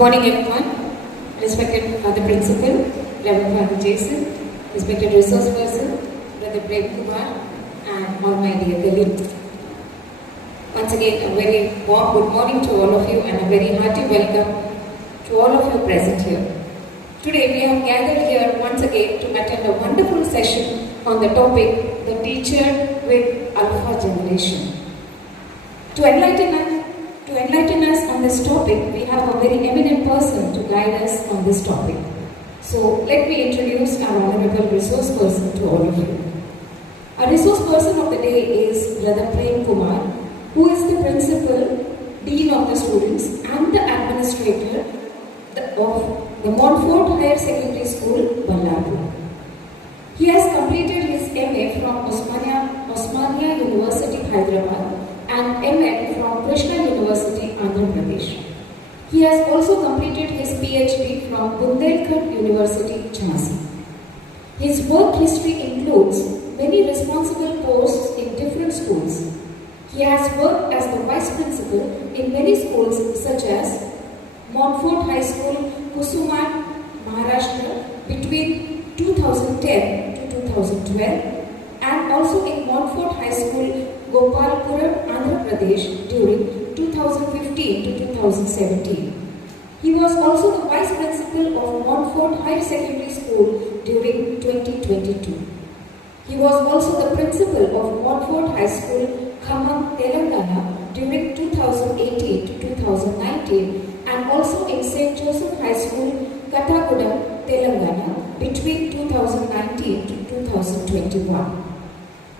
Morning everyone, respected Father Principal, Reverend Father Jason, respected resource person, Brother Prem, Kumar, and all my dear colleagues. Once again, a very warm good morning to all of you and a very hearty welcome to all of you present here. Today we have gathered here once again to attend a wonderful session on the topic, the teacher with Alpha generation. To enlighten us on this topic, we have a very eminent person to guide us on this topic. So let me introduce our honorable resource person to all of you. Our resource person of the day is Brother Prem Kumar, who is the principal, dean of the students and the administrator of the Montfort Higher Secondary School, Ballarpur. He has completed his MA from Osmania University, Hyderabad, and MA from Krishna University, Andhra Pradesh. He has also completed his PhD from Bundelkhand University, Jhansi. His work history includes many responsible posts in different schools. He has worked as the vice principal in many schools such as Montfort High School, Kusuman, Maharashtra between 2010 to 2012, and also in Montfort High School, Gopalpuram, Andhra Pradesh during 2015 to 2017. He was also the vice principal of Montfort Higher Secondary School during 2022. He was also the principal of Montfort High School, Khammam, Telangana during 2018 to 2019, and also in St. Joseph High School, Kathagudam, Telangana between 2019 to 2021.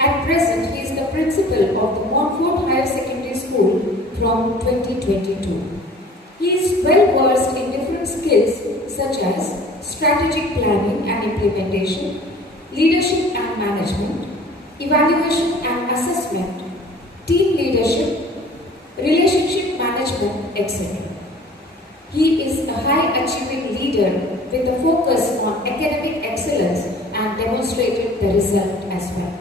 At present, he is the principal of the Montfort Higher Secondary School from 2022. He is well versed in different skills such as strategic planning and implementation, leadership and management, evaluation and assessment, team leadership, relationship management, etc. He is a high-achieving leader with a focus on academic excellence and demonstrated the result as well.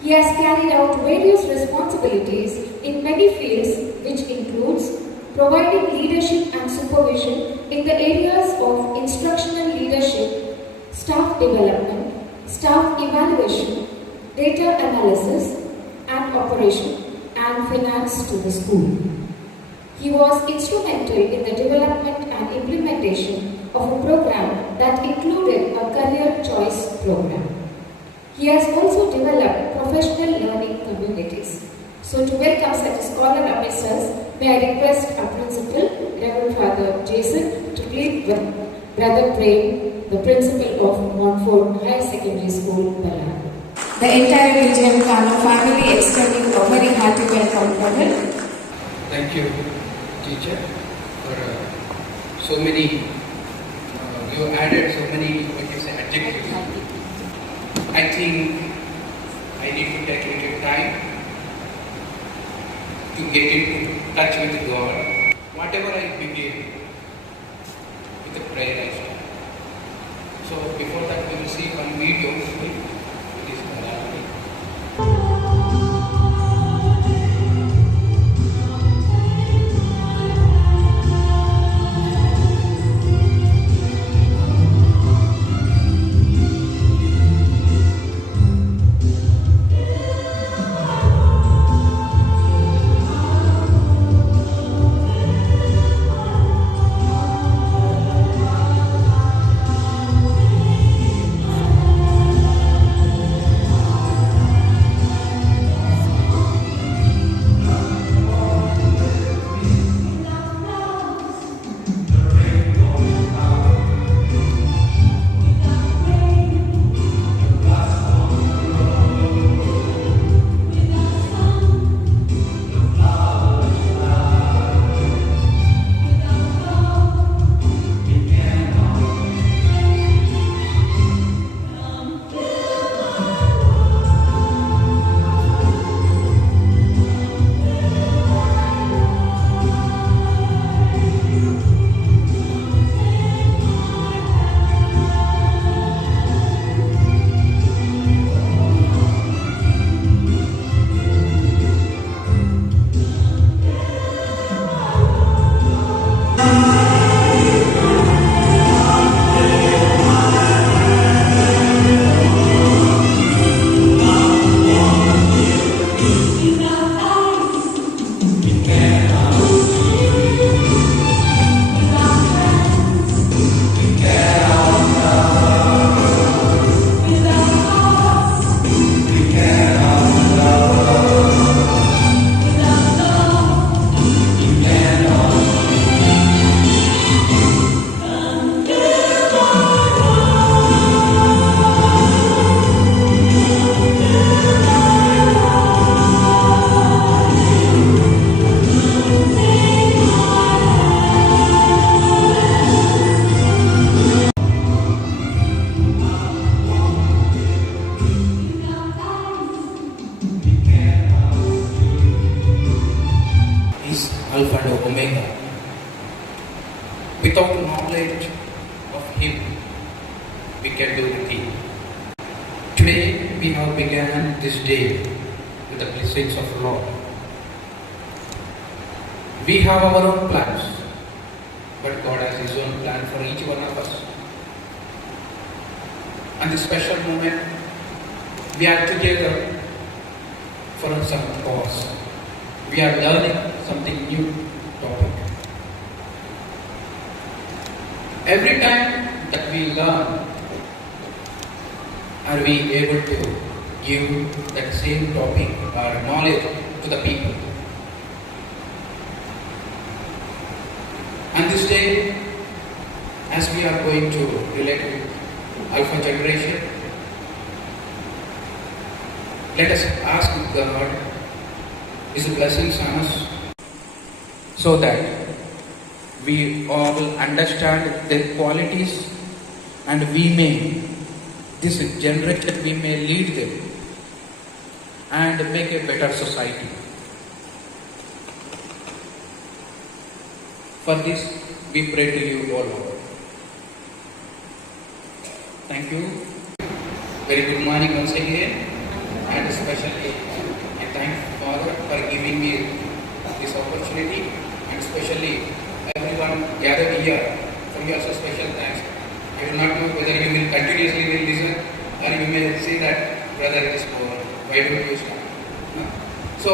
He has carried out various responsibilities in many fields, which includes providing leadership and supervision in the areas of instructional leadership, staff development, staff evaluation, data analysis and operation, and finance to the school. He was instrumental in the development and implementation of a program that included a career choice program. He has also developed professional learning communities. So to welcome such a scholar amidst us, may I request our principal, Reverend Father Jason, to plead with Brother Prem, the principal of Montfort Higher Secondary School, Ballarpur. The entire Vijayam family extending a very hearty welcome, Brother. Thank you, teacher, for so many, you added so many, adjectives. I think I need to take a little time to get into touch with God. Whatever I begin with a prayer I start. So before that we will see one video. It is Marathi. Alpha and Omega. Without knowledge of Him, we can do nothing. Today we have begun this day with the blessings of the Lord. We have our own plans, but God has His own plan for each one of us. And this special moment, we are together for some cause. We are learning something new topic. Every time that we learn, are we able to give that same topic or knowledge to the people? And this day, as we are going to relate with Alpha generation, let us ask God His blessings on us so that we all understand their qualities and we may, this generation, we may lead them and make a better society. For this, we pray to you, O Lord. Thank you. Very good morning once again, and especially I thank Father for giving me this opportunity, and especially everyone gathered here. For you also special thanks. I will not know whether you will continuously listen or you may say that brother it is poor. Why don't you start? No. So,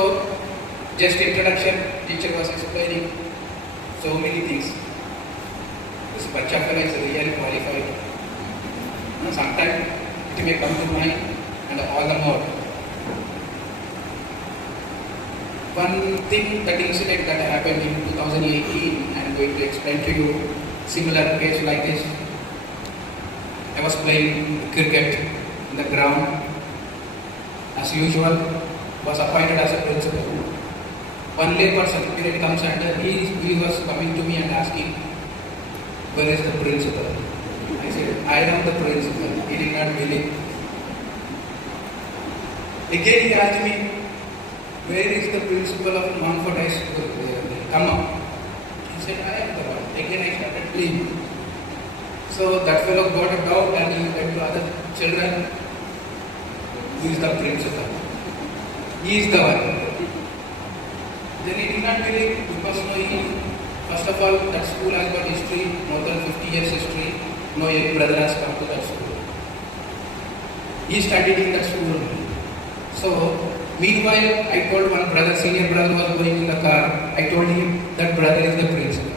just introduction. Teacher was explaining so many things. This bacha fella is really qualified. No, sometimes it may come to mind, and all the more. One thing, that incident that happened in 2018, I am going to explain to you similar case like this. I was playing cricket in the ground. As usual, was appointed as a principal. One lay person period comes and he was coming to me and asking, where is the principal? I said, I am the principal. He did not believe. Again he asked me, where is the principal of Montfort High School? Come on. He said, I am the one. Again I started playing. So that fellow got a doubt and he went to other children. Who is the principal? He is the one. Then he did not believe because first of all, that school has got history, more than 50 years history. No young brother has come to that school. He studied in that school. So, meanwhile, I told one brother, senior brother was going in the car. I told him that brother is the principal.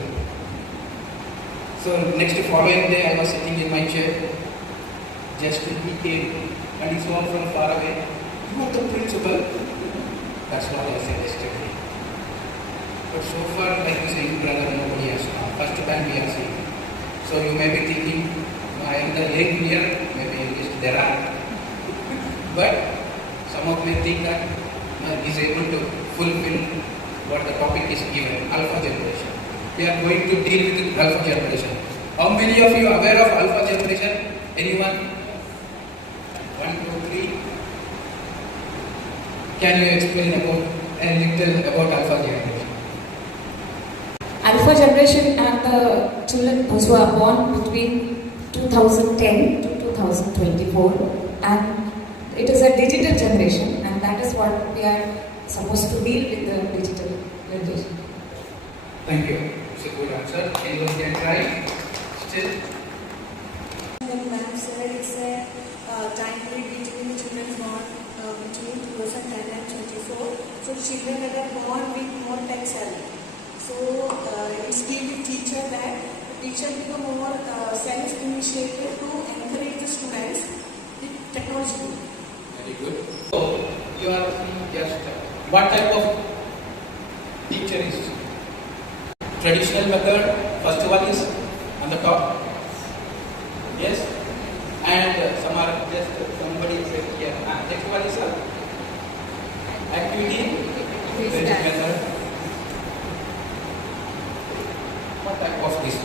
So, next following day, I was sitting in my chair. Just he came and he saw from far away. You are the principal. That's what I said yesterday. But so far, like you saying, brother, nobody has come. First time we are seeing. So you may be thinking, I am the late here, maybe there are. But some of may think that he is able to fulfill what the topic is given, Alpha generation. We are going to deal with Alpha generation. How many of you are aware of Alpha generation? Anyone? 1, 2, 3. Can you explain a little about Alpha generation? Alpha generation and the children who are born between 2010 to 2024, and it is a digital generation, and that is what we are supposed to deal with the digital generation. Thank you. It's a good answer. Anyone can try? Still? When ma'am said it's a time period between the children born between 2010 and 24, so children that are born with more tech savvy. So it's give the teacher that the teacher become more self-initiated to encourage the students with technology. Very good. So you are just what type of teacher is? Traditional method. First one is on the top. Yes. And some are just somebody said here. Next one is activity-based method. What type of this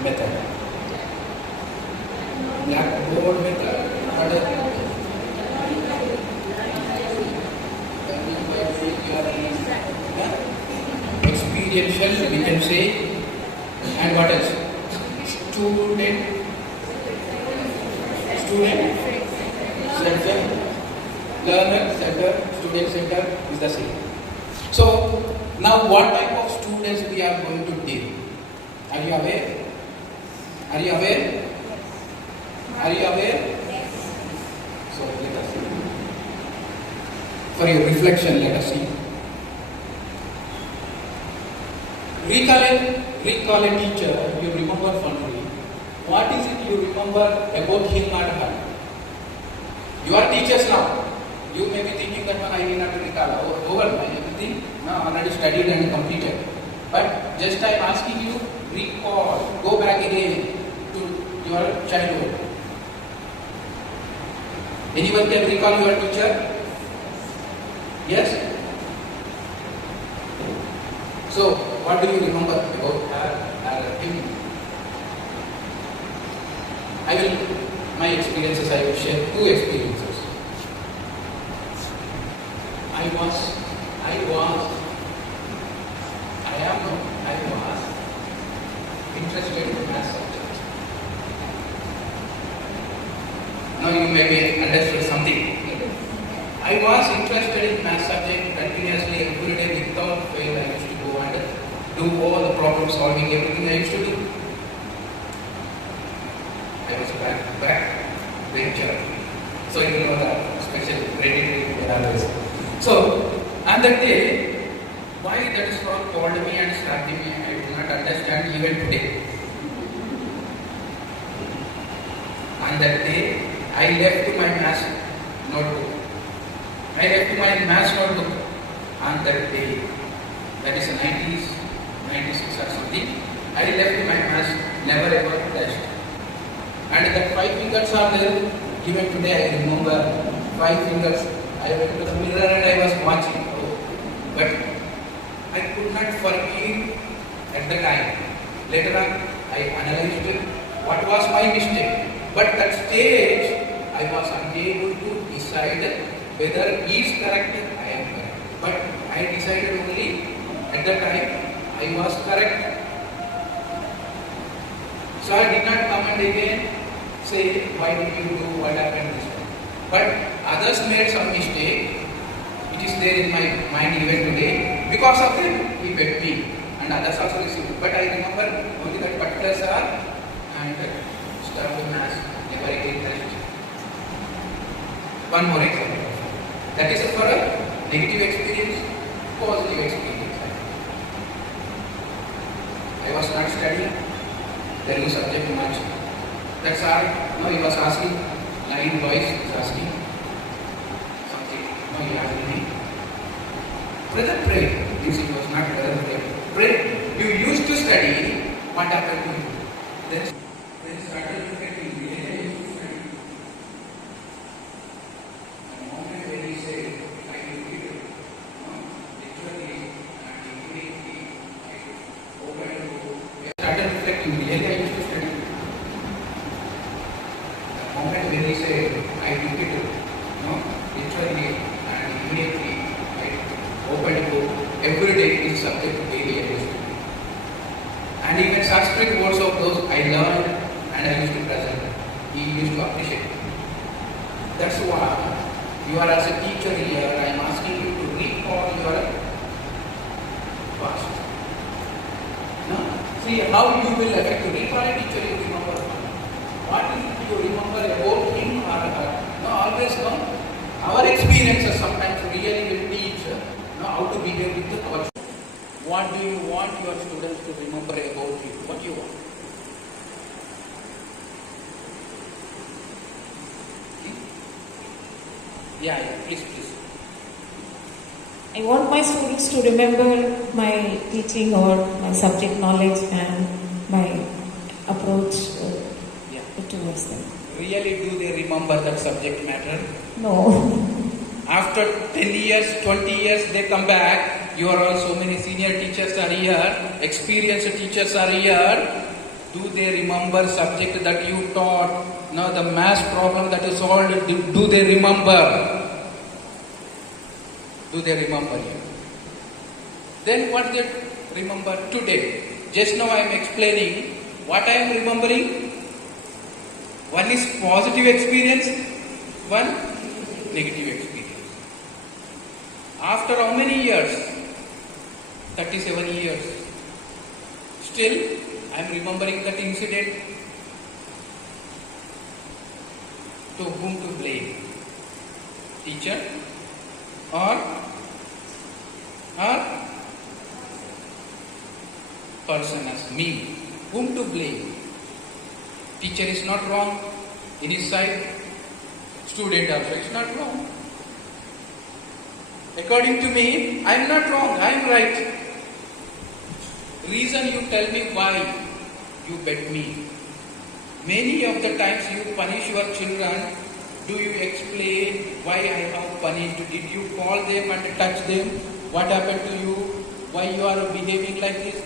method? Blackboard method. What is it? experiential, we can say. And what else? Student center, learner center, student center is the same. So now what type of students we are going to deal? Are you aware? Are you aware? Are you aware? So let us see. For your reflection, let us see. Recall a teacher you remember fondly. What is it you remember about him or her? You are teachers now. You may be thinking that one I need not to recall. Over my everything now already studied and completed. But just I am asking you, recall, go back again to your childhood. Anyone can recall your teacher? Yes? So, what do you remember about him? My experiences, I will share two experiences. I was interested in math subject. Now you may be understood something. I was interested in math subject continuously, every day without fail. I used to go and do all the problem solving, everything I used to do. I was a back bencher. So you know that special credit analysis. So on that day, why that is called called me and started me, I do not understand even today. On that day, I left my math notebook. I left my math notebook on that day. That is 90s, 96 or something. I left my math, never ever touched. And that 5 fingers are there. Even today I remember 5 fingers. I went to the mirror and I was watching. But I could not forgive at the time. Later on, I analyzed what was my mistake. But at stage, I was unable to decide whether he is correct, I am correct. But I decided only at the time I was correct. So I did not come and again say, why did you do, what happened this way. But others made some mistake. It is there in my mind even today. Because of them, he bet me. And others also received. But I remember only that particular sir and stuff in mass never again touched. One more example. That is for a negative experience, positive experience. I was not studying Telugu subject much. That's all. No, he was asking, line voice is asking something. No, he asked me, Brother Prem, this was not Brother Prem. Prem, you used to study, what happened to you? Then started reflecting, really I used to study. The moment when he said, I will give it, literally and immediately, I opened the book. I started reflecting, really I used to study. The moment when he said, I took it, literally and immediately, I opened the book. Every day is subject to daily I used to do. And even Sanskrit words of those I learned and I used to present. He used to appreciate. That's why you are as a teacher here, I am asking you to recall your past. Now, see how you will affect you. Recall a teacher you remember. What is it you remember about him or her? Now, always our experiences sometimes really will teach how to behave with our children. What do you want your students to remember about you? What do you want? Yeah, please. I want my students to remember my teaching or my subject knowledge and my approach towards them. Really, do they remember that subject matter? No. After 10 years, 20 years, they come back. You are all so many senior teachers are here, experienced teachers are here. Do they remember subject that you taught? Now the math problem that is solved, do they remember? Do they remember you? Then what they remember today. Just now I am explaining what I am remembering. One is positive experience, one negative experience. After how many years? 37 years. Still, I am remembering that incident. To whom to blame? Teacher or person as me? Whom to blame? Teacher is not wrong in his side. Student also is not wrong. According to me, I am not wrong, I am right. Reason you tell me why you bet me. Many of the times you punish your children, do you explain why I have punished? Did you call them and touch them? What happened to you? Why you are behaving like this?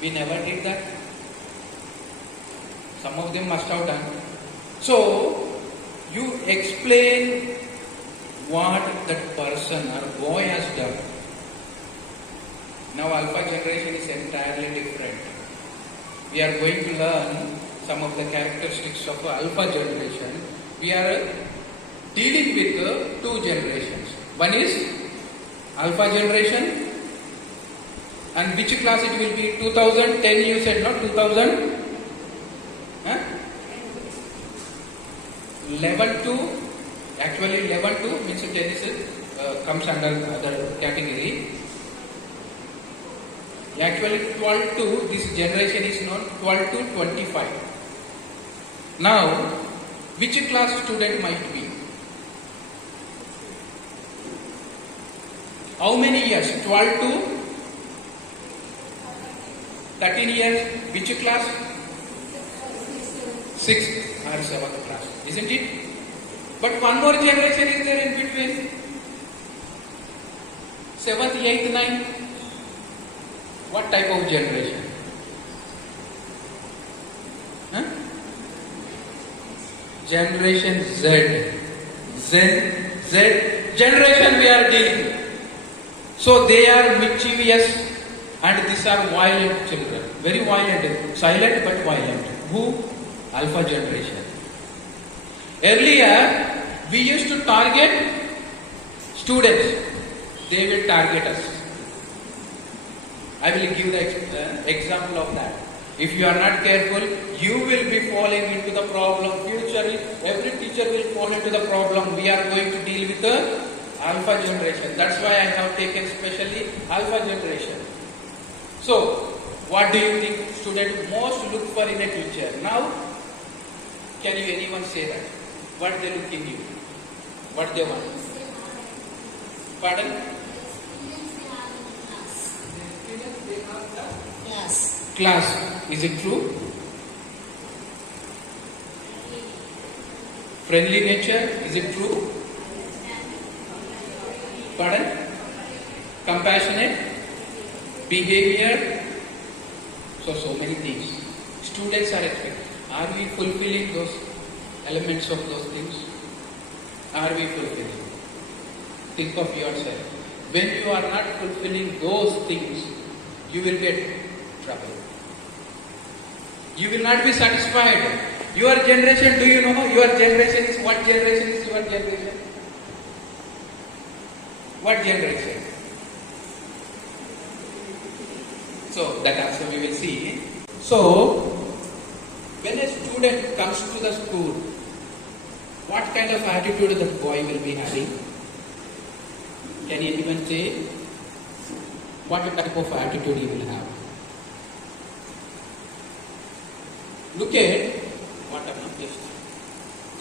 We never did that. Some of them must have done. So, you explain what that person or boy has done. Now alpha generation is entirely different. We are going to learn some of the characteristics of alpha generation. We are dealing with two generations. One is alpha generation. And which class it will be? 2010 you said, not 2000? Huh? Level 2. Actually level 2 means 10 is, comes under other category. Actually 12 to, this generation is known 12 to 25. Now, which class student might be? How many years? 12 to 13 years. Which class? 6th or 7th class. Isn't it? But one more generation is there in between. 7th, 8th, 9th. What type of generation? Huh? Generation Z. Z generation we are dealing with. So they are mischievous and these are violent children. Very violent. Silent but violent. Who? Alpha generation. Earlier, we used to target students. They will target us. I will give the example of that. If you are not careful, you will be falling into the problem. Future, every teacher will fall into the problem. We are going to deal with the alpha generation. That's why I have taken specially alpha generation. So, what do you think students most look for in a teacher? Now, can you anyone say that? What they look in you? What they want? Pardon? Class. Is it true? Friendly nature. Is it true? Pardon? Compassionate. Behavior. So many things. Students are expected. Are we fulfilling those elements of those things? Are we fulfilling? Think of yourself. When you are not fulfilling those things, you will get trouble. You will not be satisfied. Your generation, do you know your generation is, what generation is your generation? What generation? So that also we will see. So, when a student comes to the school, what kind of attitude that boy will be having? Can anyone say what type of attitude he will have? Look at what I am just.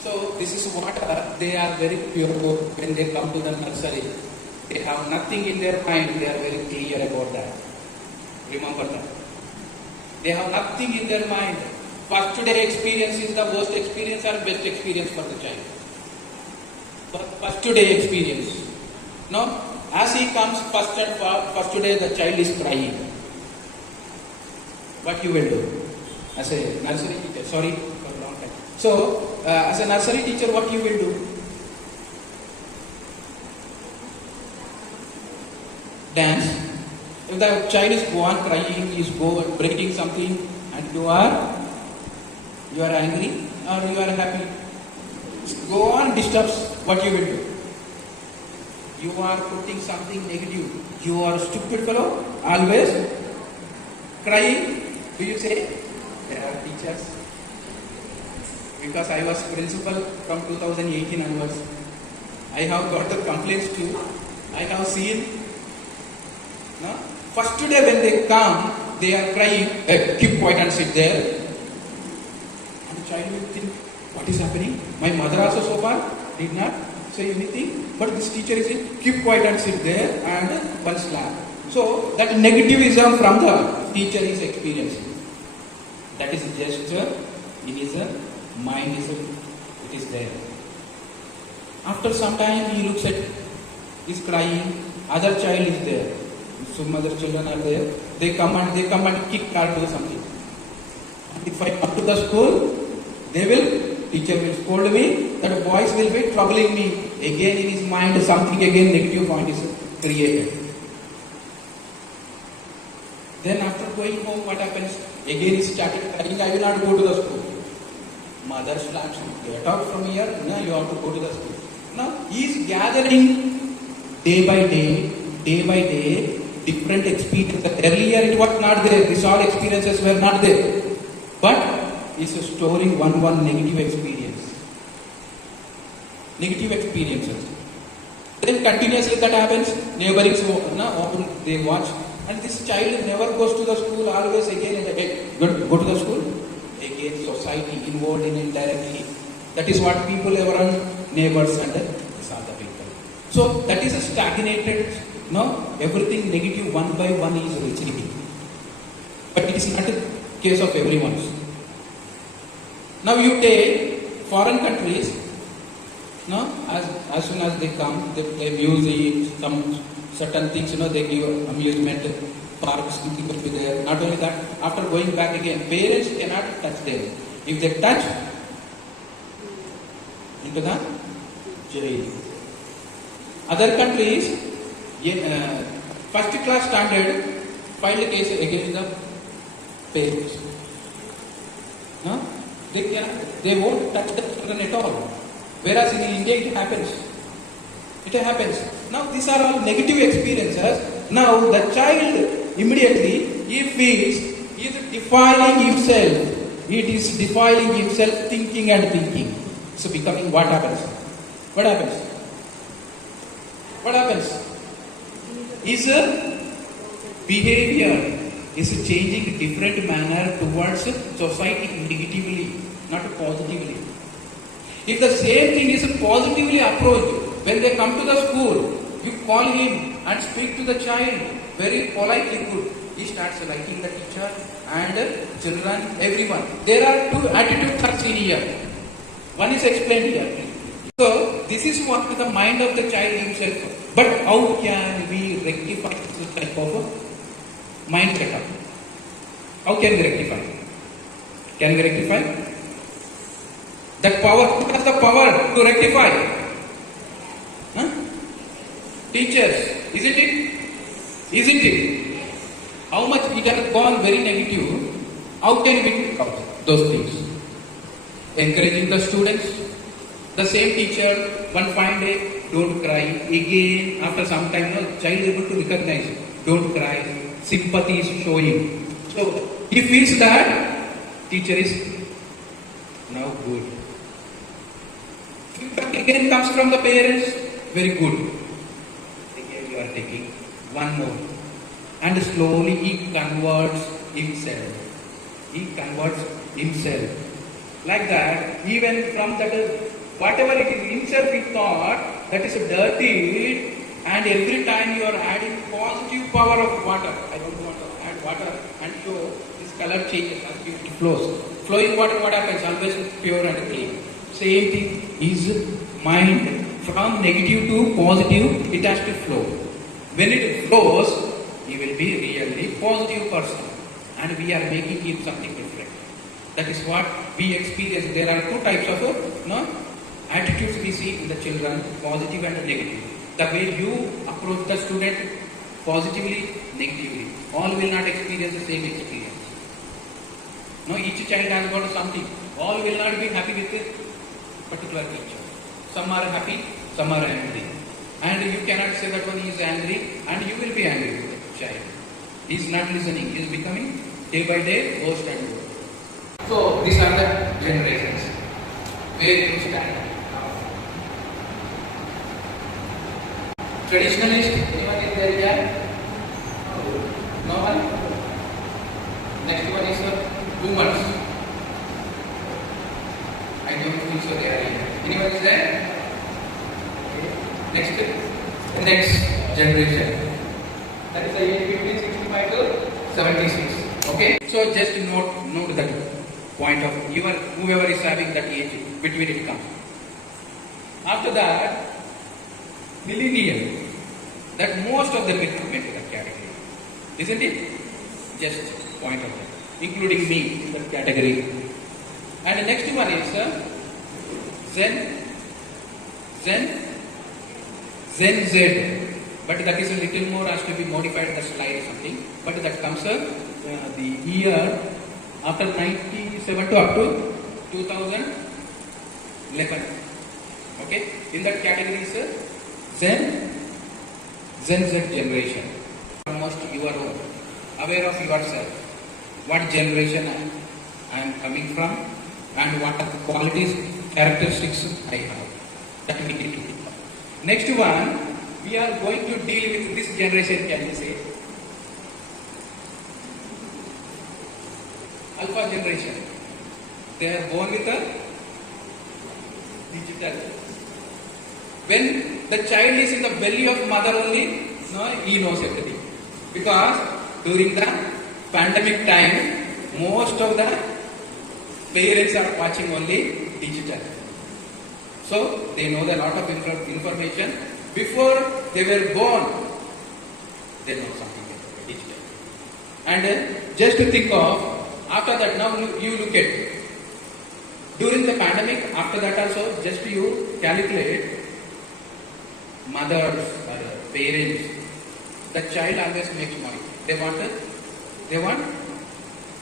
So this is what they are very pure about when they come to the nursery. They have nothing in their mind. They are very clear about that. Remember that. They have nothing in their mind. First day experience is the worst experience or best experience for the child. First day experience. No? As he comes first day the child is crying. What you will do? As a nursery teacher, sorry for a long time. So, as a nursery teacher, what you will do? Dance. If the child is go on crying, is go breaking something, and you are angry or you are happy, go on disturbs, what you will do? You are putting something negative. You are a stupid fellow, always crying. Do you say? There are teachers. Because I was principal from 2018 onwards. I have got the complaints too. I have seen. No? First day when they come, they are crying. Keep quiet and sit there. And the child will think, what is happening? My mother also so far did not say anything. But this teacher is saying, keep quiet and sit there, and one slap. So that negativism from the teacher is experiencing. That is just in his mind it is there. After some time he looks at, is crying, other child is there. Some other children are there. They come and kick or do something. If I come to the school, teacher will scold me, that boys will be troubling me. Again in his mind something again negative point is created. Then after going home, what happens? Again he started crying, I will not go to the school. Mother slaps him, get out from here, no, you have to go to the school. Now he is gathering day by day, different experiences. Earlier it was not there, these all experiences were not there. But he is storing one negative experience. Negative experiences. Then continuously that happens, neighboring open, they watch. And this child never goes to the school, always again and again. Go to the school. Again society involved in indirectly. That is what people around neighbors and these are the people. So that is a stagnated, everything negative one by one is reaching. But it is not a case of everyone's. Now you take foreign countries, as soon as they come, they play music, some certain things, they give amusement, parks, something will be there. Not only that, after going back again, parents cannot touch them. If they touch, into the jail. Other countries, first class standard, filed a case against the parents. No? They won't touch the children at all. Whereas in India it happens. It happens. Now these are all negative experiences. Now the child immediately, he feels, he is defiling himself. It is defiling himself, thinking and thinking. So becoming what happens? What happens? What happens? His behavior is changing different manner towards society negatively, not positively. If the same thing is positively approached, when they come to the school, you call him and speak to the child very politely good. He starts liking the teacher and children, everyone. There are two attitudes are seen here. One is explained here. So this is what the mind of the child himself. But how can we rectify this type of mind setup? How can we rectify? Can we rectify? That power, who has the power to rectify? Teachers, isn't it? Isn't it? How much it has gone very negative, how can we pick out those things? Encouraging the students, the same teacher, one fine day, don't cry. Again, after some time, child is able to recognize, don't cry. Sympathy is showing. So, he feels that teacher is now good. Feedback again comes from the parents, very good. Again you are taking one more. And slowly he converts himself. He converts himself. Like that, even from that, whatever it is himself he thought, that is dirty, and every time you are adding positive power of water. I don't want to add water and show this color changes as it flows. Flowing water, what happens? Always pure and clean. Same thing is mind. From negative to positive, it has to flow. When it flows, he will be really positive person. And we are making him something different. That is what we experience. There are two types of attitudes we see in the children, positive and negative. The way you approach the student, positively, negatively. All will not experience the same experience. No, each child has got something. All will not be happy with a particular teacher. Some are happy, some are angry. And you cannot say that one is angry and you will be angry with the child. He is not listening. He is becoming day by day worse and worse. So these are the generations. Where you stand. Traditionalist, anyone is there yet? No one? Next one is boomers. I don't think so they are here. Anyone is there? Next generation. That is the age between 65 to 76. Okay? So just note that point of whoever is having that age between it comes. After that, millennial. That most of them will come into that category. Isn't it? Just point of that. Including me in that category. And the next one is Gen Z. But that is a little more, has to be modified the slide or something. But that comes the year after 97 to up to 2011. Okay? In that category is Gen Z generation. Almost you are aware of yourself. What generation I am coming from and what are the qualities, characteristics I have. That we need to do. Next one, we are going to deal with this generation, can you say? Alpha generation. They are born with a digital. When the child is in the belly of mother only, no, he knows everything. Because during the pandemic time, most of the parents are watching only digital. So they know a lot of information. Before they were born, they know something about digital. And just to think of, after that now you look at, during the pandemic, after that also, just you calculate, mothers or parents, the child always makes money. They want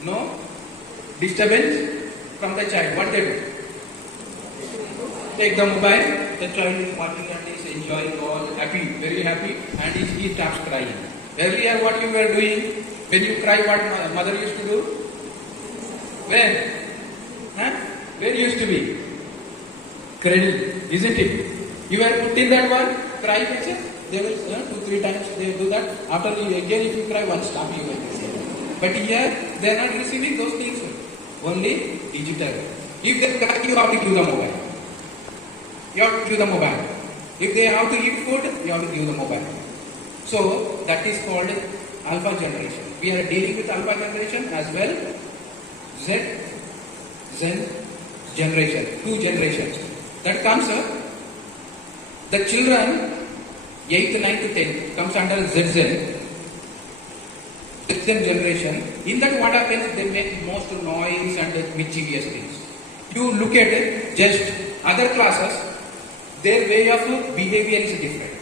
no disturbance from the child. What they do? Take the mobile, the child is watching and is enjoying all, happy, very happy, and he starts crying. Earlier what you were doing, when you cry, what mother used to do? When? Where used to be? Cradle, isn't it? You were put in that one, cry, they will 2-3 times they will do that. After again if you cry, one stop you will say. But here they are not receiving those things. Only digital. If they cry, you have to give the mobile. You have to give the mobile. If they have to eat food, you have to give the mobile. So that is called alpha generation. We are dealing with alpha generation as well. Zen generation. 2 generations. That comes the children 8th, 9th, 10th comes under ZZ generation. In that what happens, they make most noise and mischievous things. You look at it, just other classes, their way of behavior is different.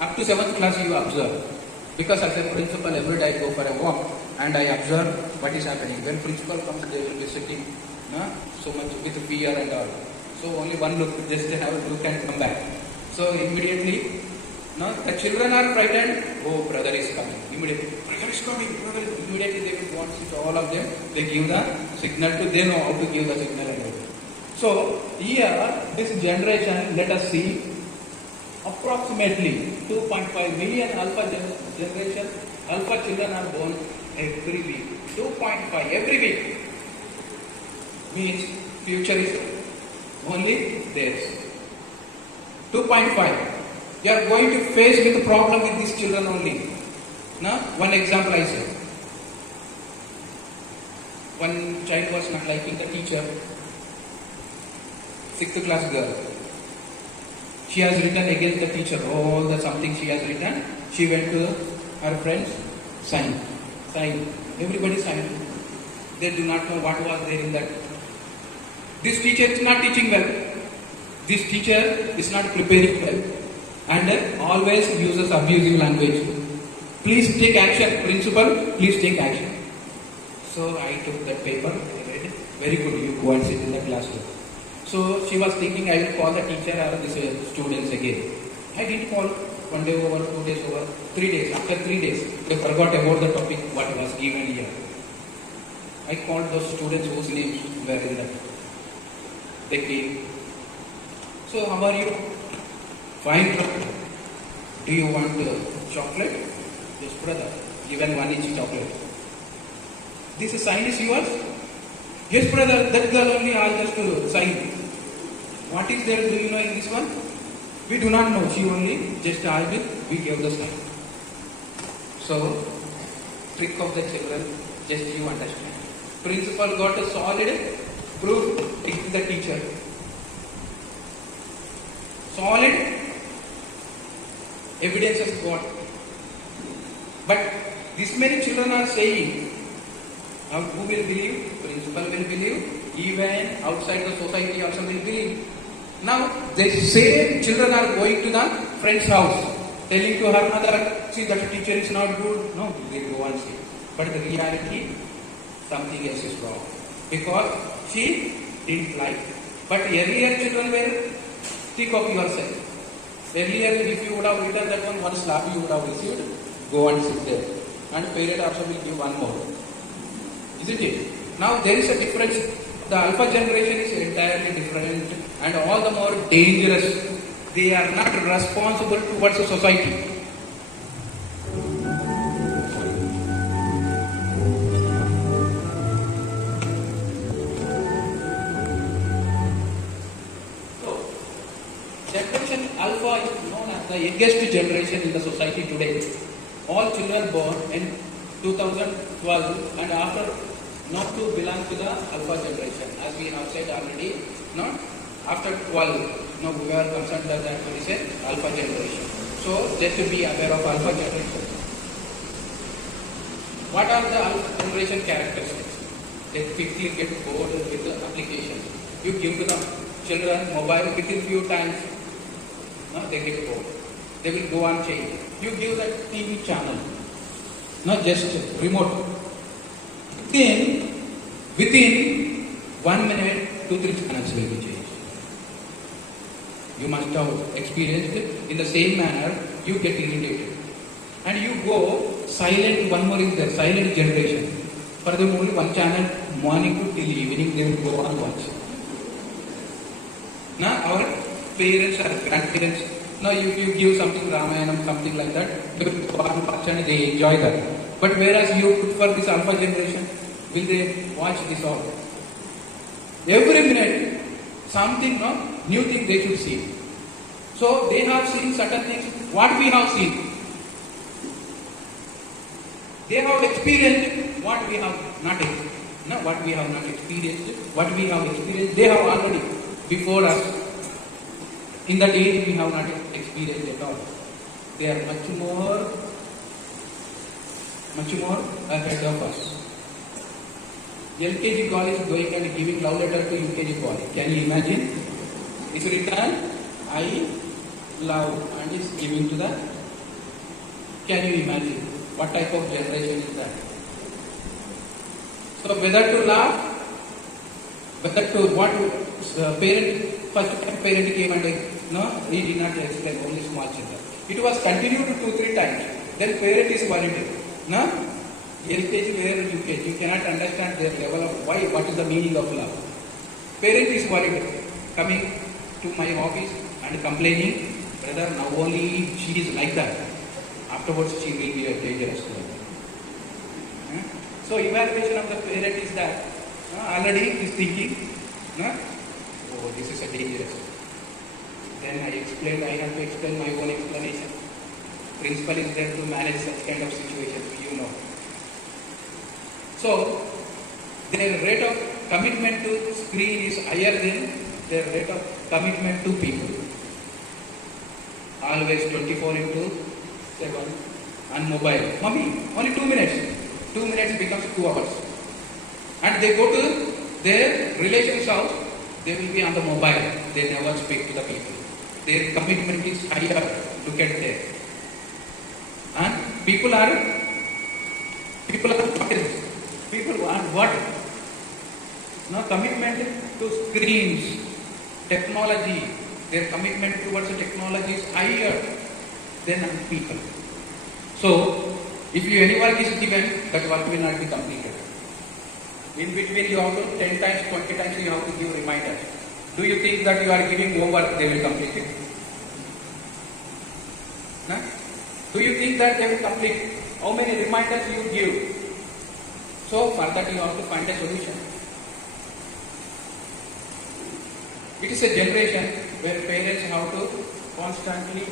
Up to 7th class you observe. Because as a principal, every day I go for a walk and I observe what is happening. When principal comes, they will be sitting so much with fear and all. So only one look, just have a look and come back. So immediately, the children are frightened. Oh, brother is coming. Immediately, brother is coming. Immediately they will want to sit, all of them. They give the signal to, they know how to give the signal and everything. So here, this generation, let us see, approximately 2.5 million alpha generation, alpha children are born every week. 2.5 every week. Means future is only theirs. 2.5. You are going to face with the problem with these children only. Now, one example I say. One child was not liking the teacher. 6th class girl. She has written against the teacher all the something she has written. She went to her friends, sign. Everybody signed. They do not know what was there in that. This teacher is not teaching well. This teacher is not preparing well. And always uses abusive language. Please take action. Principal, please take action. So I took that paper, I read it. Very good, you go and sit in the classroom. So she was thinking I will call the teacher or the students again. I didn't call 1 day over, 2 days over, 3 days. After 3 days, they forgot about the topic what was given here. I called those students whose names were in that. They came. So how are you? Fine. Do you want chocolate? Yes, brother. Even 1 inch chocolate. This sign is yours? Yes, brother. That girl only asked us to sign. What is there? Do you know in this one? We do not know. She only just asked it. We gave the sign. So, trick of the children, just you understand. Principal got a solid proof. It is the teacher. Solid evidences got. But this many children are saying, now who will believe? Principal will believe. Even outside the society also will believe. Now the same children are going to the friend's house, telling to her mother, see that teacher is not good. No, they go and see. But the reality, something else is wrong. Because she didn't like. But earlier children were, think of yourself. Earlier if you would have written that one slap you would have received, go and sit there. And parent also will give one more. Isn't it? Now there is a difference. The alpha generation is entirely different and all the more dangerous. They are not responsible towards the society. So, generation alpha is known as the youngest generation in the society today. All children born in 2012 and after not to belong to the alpha generation, as we have said already, not after 12, no, we are concerned that we say alpha generation. So just to be aware of alpha generation. What are the alpha generation characteristics? They quickly get bored with the application. You give to the children mobile within few times, no, they get bored. They will go on change. You give the TV channel, not just remote. Then, within 1 minute, 2-3 channels will be changed. You must have experienced it. In the same manner, you get irritated. And you go silent, one more is there, silent generation. For them only one channel, morning to till evening, they will go on watch. Now, our parents or grandparents, now if you give something Ramayana, something like that, they will go on watch and they enjoy that. But whereas you put for this alpha generation, will they watch this all? Every minute, something, no, new thing they should see. So they have seen certain things, what we have seen. They have experienced what we have not experienced. No, what we have not experienced, what we have experienced, they have already before us. In that age we have not experienced at all. They are much more ahead of us. LKG call is going and giving love letter to UKG call. Can you imagine? It's written, I love, and it's giving to the. Can you imagine? What type of generation is that? So whether to laugh, whether to what parent, first parent came and no, he did not explain, only small children. It was continued 2-3 times. Then parent is worried. No? LKG where UKG, you cannot understand their level of why, what is the meaning of love. Parent is worried, coming to my office and complaining, brother, now only she is like that. Afterwards she will be a dangerous girl. So evaluation of the parent is that already he is thinking, oh, this is a dangerous. Then I have to explain my own explanation. Principal is there to manage such kind of situations, you know. So, their rate of commitment to screen is higher than their rate of commitment to people. Always 24/7 on mobile. Mommy, only 2 minutes. 2 minutes becomes 2 hours. And they go to their relation's house, they will be on the mobile. They never speak to the people. Their commitment is higher to get there. And People are people want what? No commitment to screens, technology. Their commitment towards the technology is higher than people. So, if you any work is given, that work will not be completed. In between, you have to 10 times, 20 times, you have to give reminders. Do you think that you are giving homework, they will complete it? No? Do you think that they will complete? How many reminders you give? So, for that you have to find a solution. It is a generation where parents have to constantly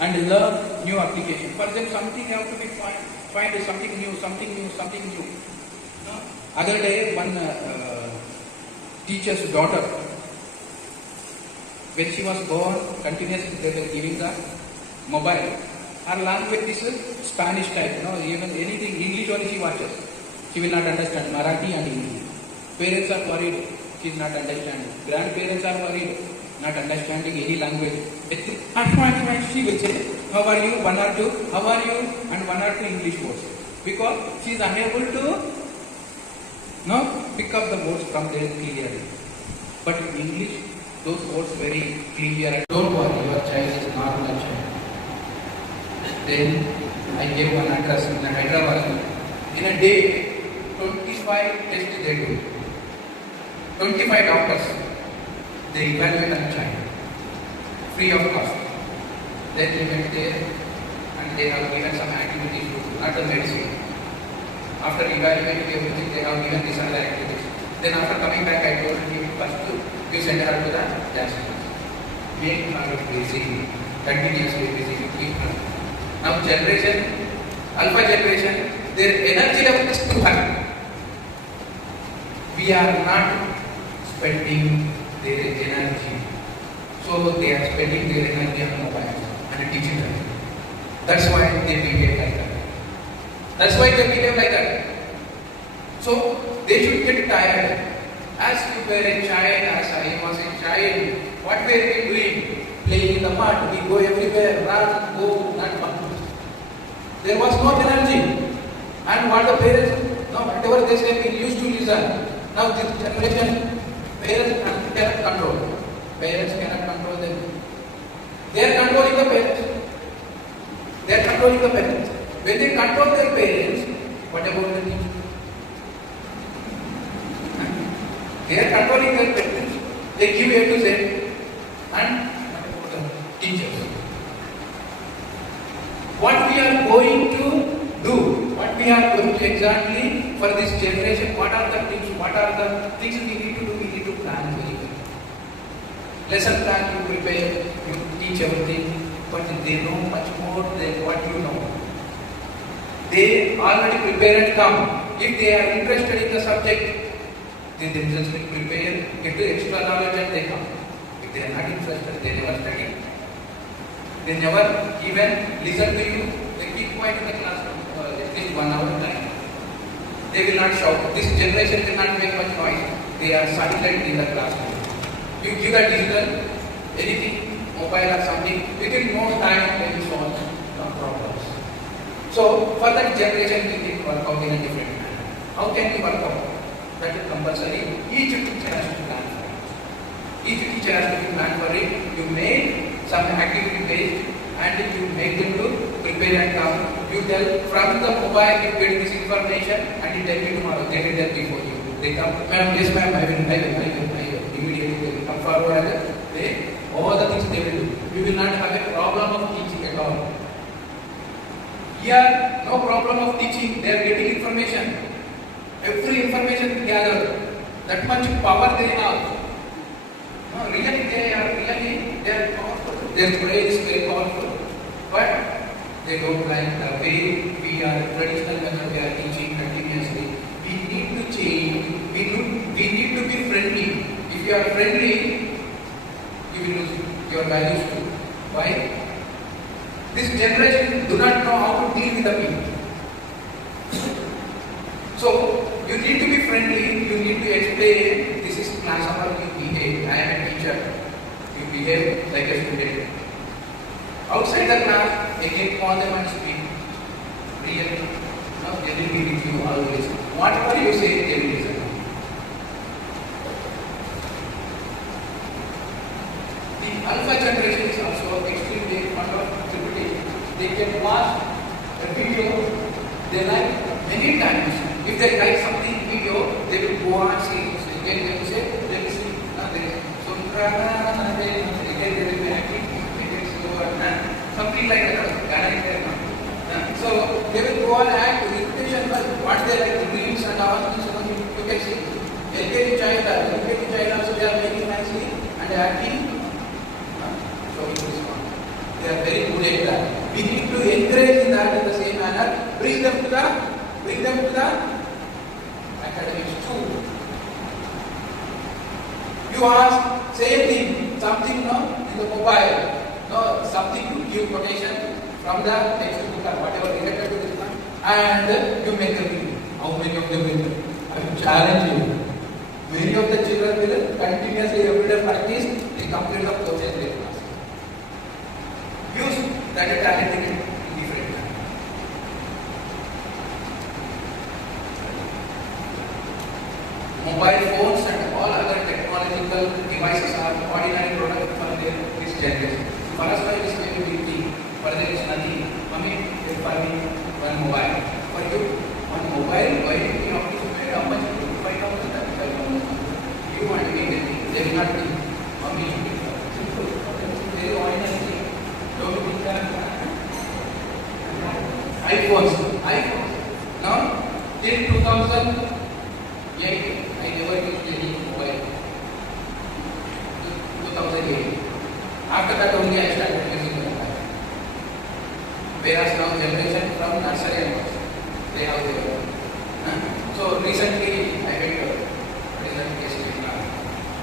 and learn new application. For them, something have to be find something new. No? Other day, one teacher's daughter, when she was born, continuously they were giving the mobile. Her language is Spanish type, no, even anything English only she watches. She will not understand Marathi and English. Parents are worried, she is not understanding. Grandparents are worried, not understanding any language. She will say, how are you, one or two, how are you, and one or two English words. Because she is unable to pick up the words from there clearly. But in English, those words very clear. Don't worry, your child is normal child. Then I gave one address in Hyderabad. In a day, 25 tests they do. 25 doctors. They evaluate a child. Free of cost. Then they went there and they have given some activities to do, not the medicine. After evaluating everything, they have given these other activities. Then after coming back, I told him first you send her to the dance class. Make her busy, continuously busy. Keep her. Now generation, alpha generation, their energy level is too high. We are not spending their energy. So they are spending their energy on mobile and digital. That's why they behave like that. That's why they behave like that. So they should get tired. As you were a child, as I was a child, what were we doing? Playing in the mud. We go everywhere, run, go, not fun. There was no energy. And what the parents, whatever they say, we used to listen. Now this generation, parents cannot control. Parents cannot control them. They are controlling the parents. They are controlling the parents. When they control their parents, what about the teachers? They are controlling their parents. They give A to Z. And what about the teachers? What we are going to do, what we are going to exactly for this generation, what are the things we need to do? We need to plan very well. Lesson plan you prepare, you teach everything, but they know much more than what you know. They already prepare and come. If they are interested in the subject, they themselves will prepare, get the extra knowledge and they come. If they are not interested, they never study. They never even listen to you. They keep quiet in the classroom at least 1 hour time. They will not shout. This generation will not make much noise. They are silent in the classroom. You give a digital, anything, mobile or something, within no time they will solve problems. So, for that generation, we can work out in a different manner. How can we work out? That is compulsory. Each teacher has to plan for it. Each teacher has to plan for it. You make some activity based and you make them to prepare and come. You tell from the mobile you get this information and you tell me tomorrow. They did that before you. They come, ma'am, yes ma'am, I will. Immediately they will come forward and they, all the things they will do. You will not have a problem of teaching at all. Here, no problem of teaching. They are getting information. Every information gathered. That much power they have. No, really they are powerful. Their brain is very powerful. But they don't like the way we are traditional method we are teaching continuously. We need to change. We need to be friendly. If you are friendly, you will lose your values too. Why? This generation do not know how to deal with the people. So, you need to be friendly, you need to explain, this is class hour, you behave, I am a teacher, you behave like a student. Outside the class, again call them and speak. Real. Now they will be with you always. Whatever you say, they will listen. The alpha generation is also extremely fond of reputation. They can watch a video they like many times. If they like something video, they will go on see. So again they will say, they will see. So again they will be acting. Something like that. So they will go on act repetition, but what they like, the dreams and all, you can see. LKG child also they are making nicely and acting. So it is fun. They are very good at that. We need to encourage in that in the same manner. Bring them to the academics too. You ask same thing, something in the mobile. No, something to give quotation from the textbook or whatever related to this one, and you make a video. How many of them will? I will challenge you. Many of the children will continuously everyday practice, they complete the courses in their class. Use that talent in different manner. Mobile phones and all other technological devices are ordinary product for this generation. For us, it is maybe big thing. For them, it's nothing. Mommy, for me, one mobile. For you, one mobile, why do you have to spend how much? 5,000, 35,000. You want to make anything. They will not think. Mommy, you think. Simple. Very ordinary thing. Don't think that. iPhones. Now, till 2008, I never used any mobile. 2008. After that only I started using mobile. Whereas now generation from nursery onwards, they have their own. So recently I went to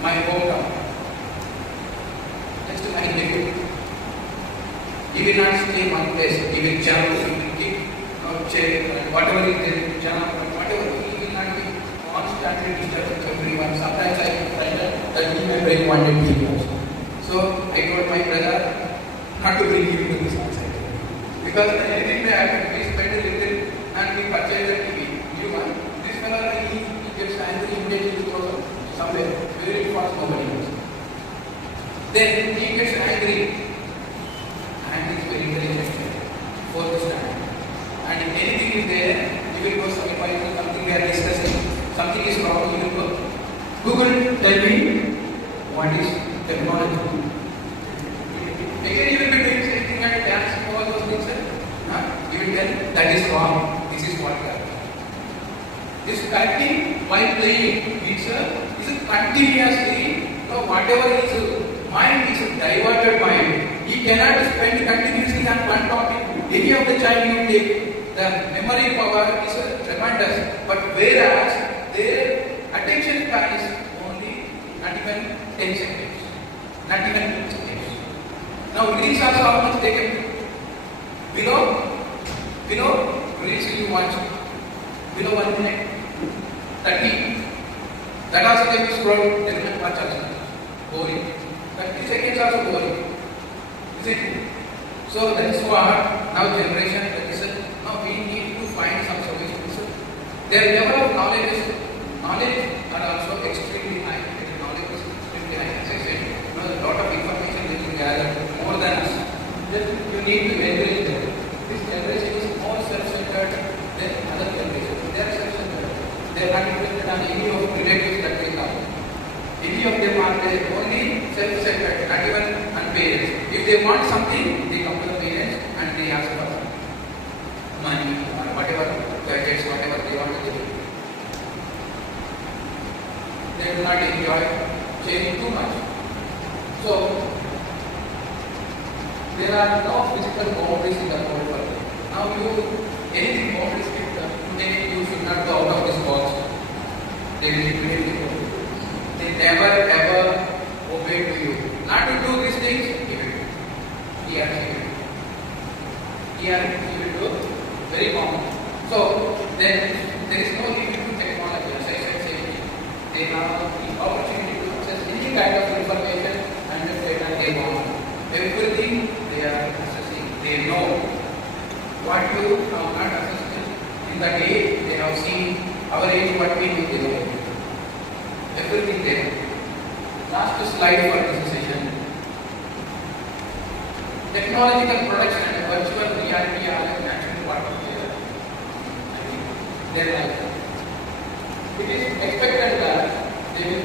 my hometown. Next I live. He will not stay one place. He will jump, he will kick, chair, whatever is there, jump, whatever. He will not be constantly disturbing everyone. Sometimes I find that he may bring one day TV also. So I told my brother not to bring him to this outside. Because anything may happen, we spend a little and we purchase the TV. New one. This fellow he gets angry immediately to somewhere. Very fast nobody knows. Then he gets angry and he is very intelligent. Fourth standard. And if anything is there, he will go something we are discussing. Something is wrong, he will go. Google, tell me what is technology. Again, you will be doing something and dancing, all those things. You will tell that is wrong. This is what we are doing. This correcting while playing, it's continuously, whatever his mind is diverted mind. He cannot spend continuously on one topic. Any of the child you take, the memory power is tremendous. But whereas their attention span is only not even 10 seconds. Not even 2 seconds. Now reels also how much taken? Below reels you watch. Below 1 minute. 30. That also can be scrolled, then you watch also. Boring. 30 seconds also boring. Is it? So that is what now generation now we need to find some solutions. Their level of knowledge are also extremely high. Their knowledge is extremely high. As I said, a lot of information they will gather more than us. Then you need to encourage them. This generation is more self-centered than other generations. They are self-centered. They are not interested on any of relatives that they have. Any of them are only self-centered, not even on parents. If they want something, they come to the parents and they ask for money or whatever gadgets, whatever they want to do. They do not enjoy changing too much. So there are no physical boundaries in the world for them. Now anything boundaries today you should not go out of this box. They will immediately go. They never ever obey to you. Not to do these things, he will do. He will do. Very common. So then there is no limit to technology. As I said, safety. They have the opportunity to access any kind of information and data they want. Everything they are accessing. They know what to not assist in that age. They have seen our age, what we do, they know everything there. Last slide for this session. Technological production and virtual reality are actually part of their life. It is expected that they will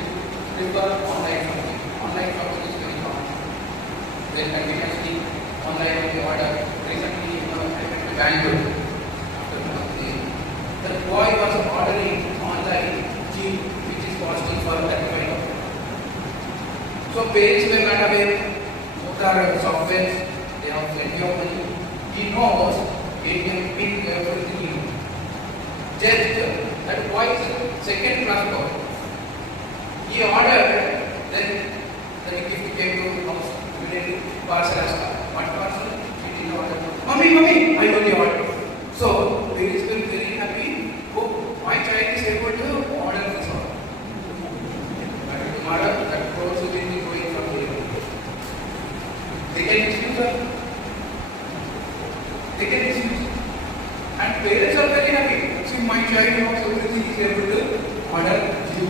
prefer online shopping. Online shopping is very common. They continuously online order. Recently, I went to Bangalore. The boy was ordering online gym, which is costing for 35. So parents were not aware. Both are softwares. They have plenty of money. He knows ATM pin everything. Just that boy is second class boy. He ordered, then the gift came to his house. Immediately parcel asked, what parcel? He did not order. Mommy, I only ordered. So parents were very happy. Oh, my child is able to order this order. But tomorrow that course will be going from here. They can misuse her. They can misuse. And parents are very happy. See, my child knows everything is able to order you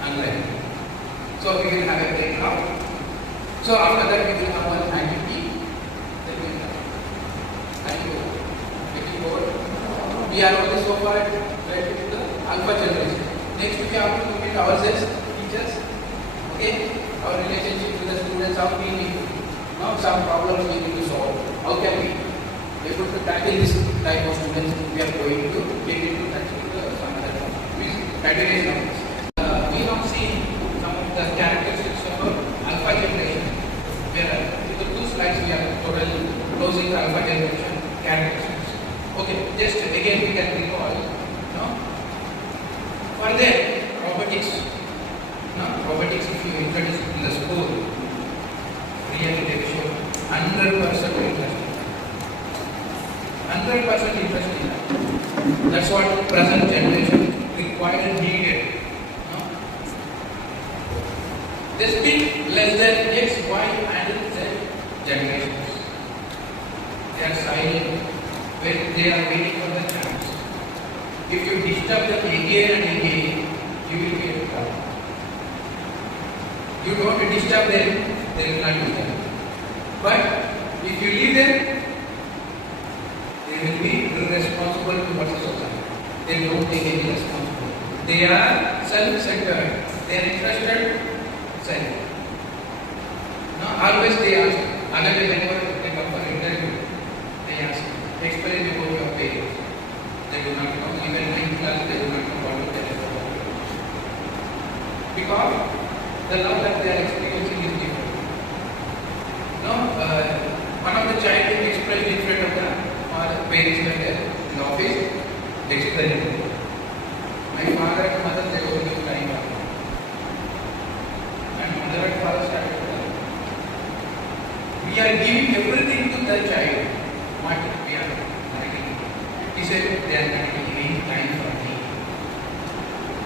online. So we will have a break now. So after that we will have one activity. Then we will have. Thank you. Looking forward. We are only so far related to the alpha generation. Next we have to meet ourselves, teachers. Okay? Our relationship with the students, how we need to. Now some problems we need to solve. How can we be able to tackle this type of students? We are going to take it to another topic. Please continue now. We have seen some of the characteristics of alpha generation. With the two slides we are totally closing the alpha generation characteristics. Okay, just again we can recall. For them, robotics. Robotics if you introduce in the school, really they show 100% interest. 100% interest in that. That's what present generation required and needed. They speak less than X, Y, and Z generations. They are silent when they are waiting for the chance. If you disturb them again and again, you will be in trouble. You don't disturb them, they will not disturb you. But if you leave them, they will be irresponsible towards the society. They don't take any responsibility. They are self-centered. They are interested. Now always they ask, whenever they come for interview, they ask, explain about your parents. They do not know, even 9th class, they do not know what to tell about. Because the love that they are experiencing is different. Now, one of the child will explain in front of the parents in the office, explain. My father and mother, they were going to crying out. Mother and father started to tell. We are giving everything to the child. What we are writing. He said they are not giving time for me.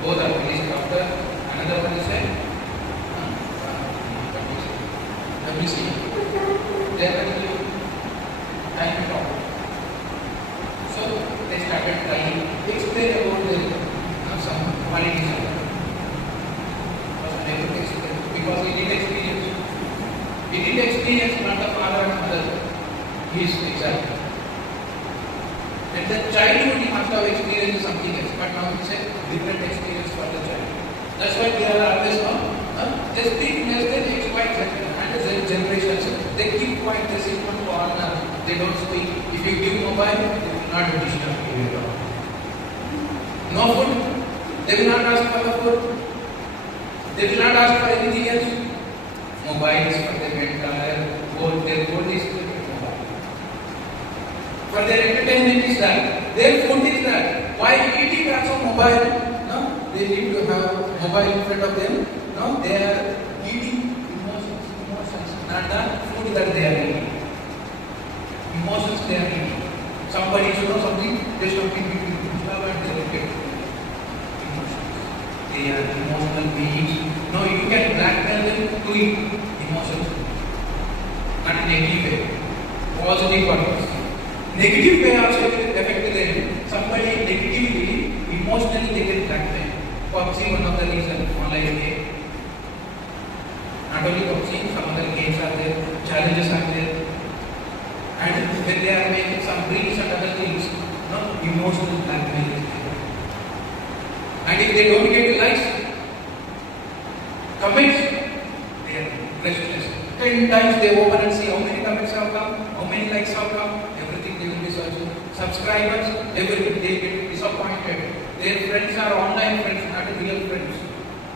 Both are police doctor. Another one is said, let me see. They are going to give time to talk. So they started trying to explain about some qualities. Because he did experience. He did experience not the father and mother. He is excited. And the childhood he must have experienced something else. But now it's a different experience for the child. That's why they are always they speak less than X, Y, Z and Z generations. They keep quiet, they sit on corner, they don't speak. If you give mobile, they will not disturb you at all. No food, they will not ask for the food. They will not ask for anything else. Mobiles for their entire whole, their whole is mobile. For their entertainment is that. Their food is that. While eating also mobile, no? They need to have mobile in front of them. No? They are eating emotions, not the food that they are eating. Emotions they are eating. Somebody should know something, there's something between love and respect. They are emotional beings. No, you can blackmail them to emotions. Not in any way. positive purpose. Negative way also affect them. Somebody negatively, emotionally they get blackmail. PUBG, one of the reasons, online game. Not only PUBG, some other games are there, challenges are there. And when they are making some reels and other things, emotional blackmail is there. And if they don't get likes, comments, they are restless. 10 times they open and see how many comments have come, how many likes have come, everything they will be searching. Subscribers, everything, they get disappointed. Their friends are online friends, not real friends,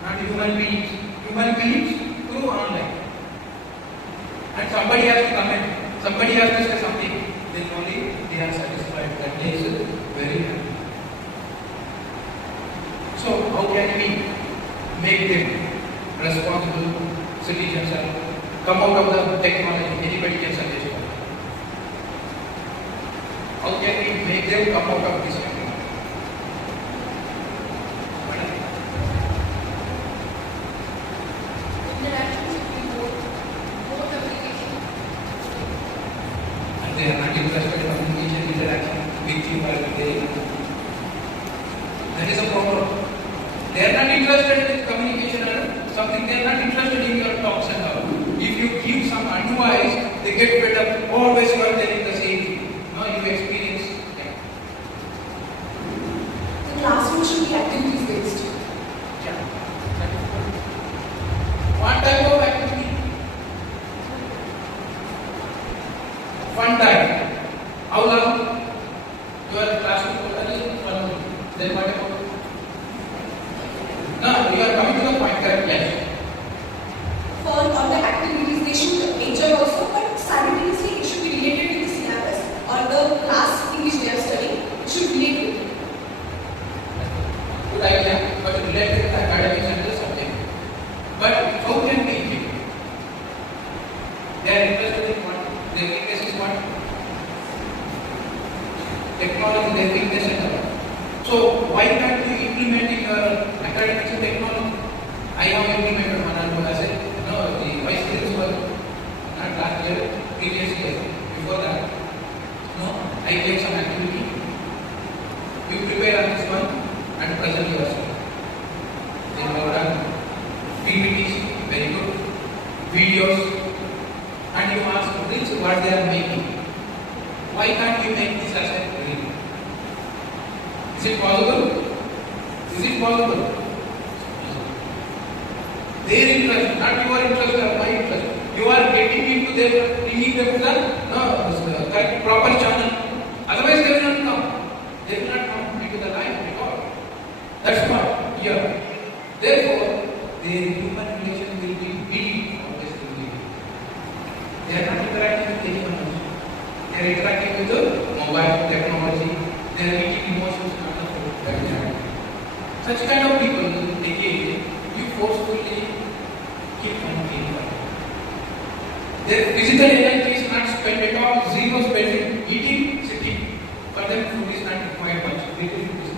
not human beings. Human beings through online. And somebody has to comment, somebody has to say something, then only they are satisfied. That makes it very happy. So, how can we make them responsible citizens and come out of the technology? Anybody can suggest that. How can we make them come out of this technology? Interactions between both applications. And they are not interested in communication, interaction with you while they. That is a problem. They are not interested in communication or something. They are not interested in your talks and all. If you give some advice, they get fed up. Always you are telling the same thing. No, you experience. Yeah. The classroom should be activities based. Yeah. What type of activity? Fun time. How long? Your classroom totally 1 minute. Then what about? Now you are coming to the point, correct? Yes. For all the activities, they should enjoy also, but simultaneously it should be related to the syllabus or the class in which they are studying. It should relate to it. Good idea, but related to the academics and the subject. But how can we make it? They are interested in what? Their weakness is what? Technology, their weakness is what? So why can't you implement in your academics and technology? I have implemented one and I said, no, the vice principal, not last year, previous year, before that, no, I take some activity. You prepare on this one and present yourself. Then you have done PPTs, very good, videos, and you ask which what they are making. Why can't we make this as a reel? Is it possible? Is it possible? Their interest, not your interest or my interest. You are getting into their, bringing them to the correct, proper channel. Otherwise, they will not come. They will not come into the line at all. That's what here. Therefore, their human relation will be weak. Always will be weak. They are not interacting with anyone else. They are interacting with the mobile technology. They are meeting emotions not the food. Such kind of people, again, you forcefully keep communicating. Their physical energy is not spent at all, zero spending, eating, sitting. For them, food is not required much. They will be busy.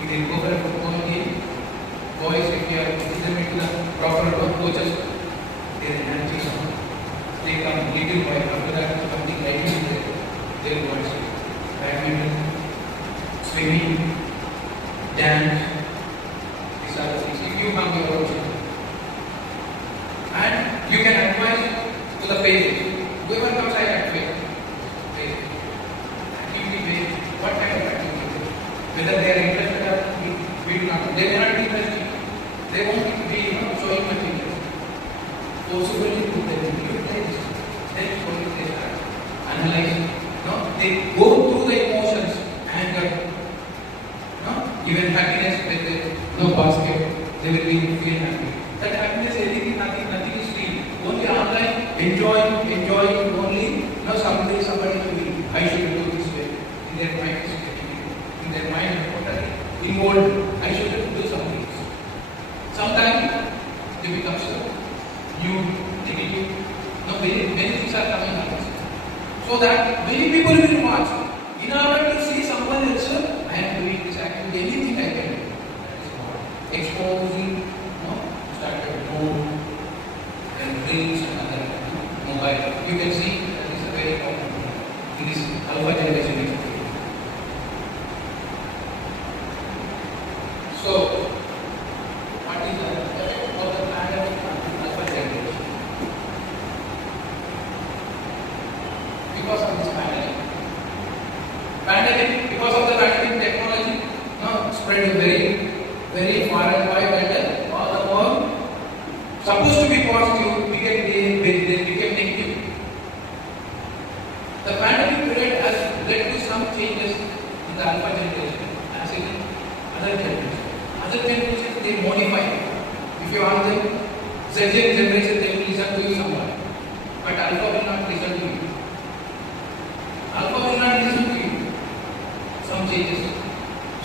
If they go for a football game, boys, if you are putting them into the proper coaches, their energy is on. They come little while, after that, something like this, they will go and sleep. Badminton, swimming, dance, these are the things. If you come your own children. And you can advise to the parents. Whoever comes, I advise. Activity based, what kind of activity? Whether they are interested or we do not. They may not be interested. They won't be showing much interest. Forcibly put them into place. Then slowly they start analyzing. They go through the emotions, anger, even happiness with the basket, they will be feel happy. That happiness, anything, nothing is real. Only online, enjoying only. Somebody will, I should do this way. In their mind is getting it. In their mind, involved, I should do something. Sometimes they become so new, negative. Many things are coming up. So that many people will watch. In order to see someone else, I am doing this activity, anything I can do. Exposing, started mode and reels and other mobile. You can see because of this pandemic. Because of the pandemic, technology spread very far and wide, and all the more supposed to be positive became negative. The pandemic period has led to some changes in the alpha generation, as in other generations. Other generations, they modify. If you ask them, Z generation, they will listen to you somewhat. But alpha will not listen to you. Alpha will not listen to you. Some changes.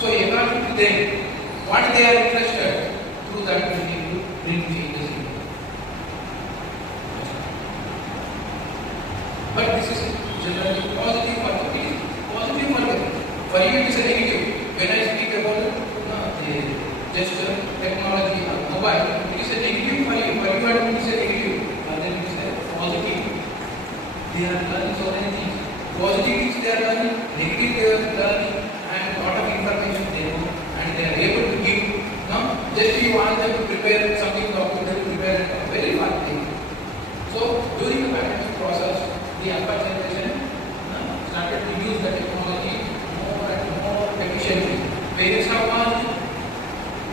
So according to them, what they are interested, through that we need to bring changes in. But this is generally positive for them. Positive for them. For you it is a negative. When I speak about the gesture, technology, mobile, it is a negative for you. For you it is a negative. And then it is a positive. They are learning so many things. Positive things they are learning, negative they are learning, and a lot of information they know, and they are able to give. Just you want them to prepare something, document, they will prepare a very fun thing. So during the pandemic process, the alpha generation started to use the technology more and more efficiently. Parents are watching,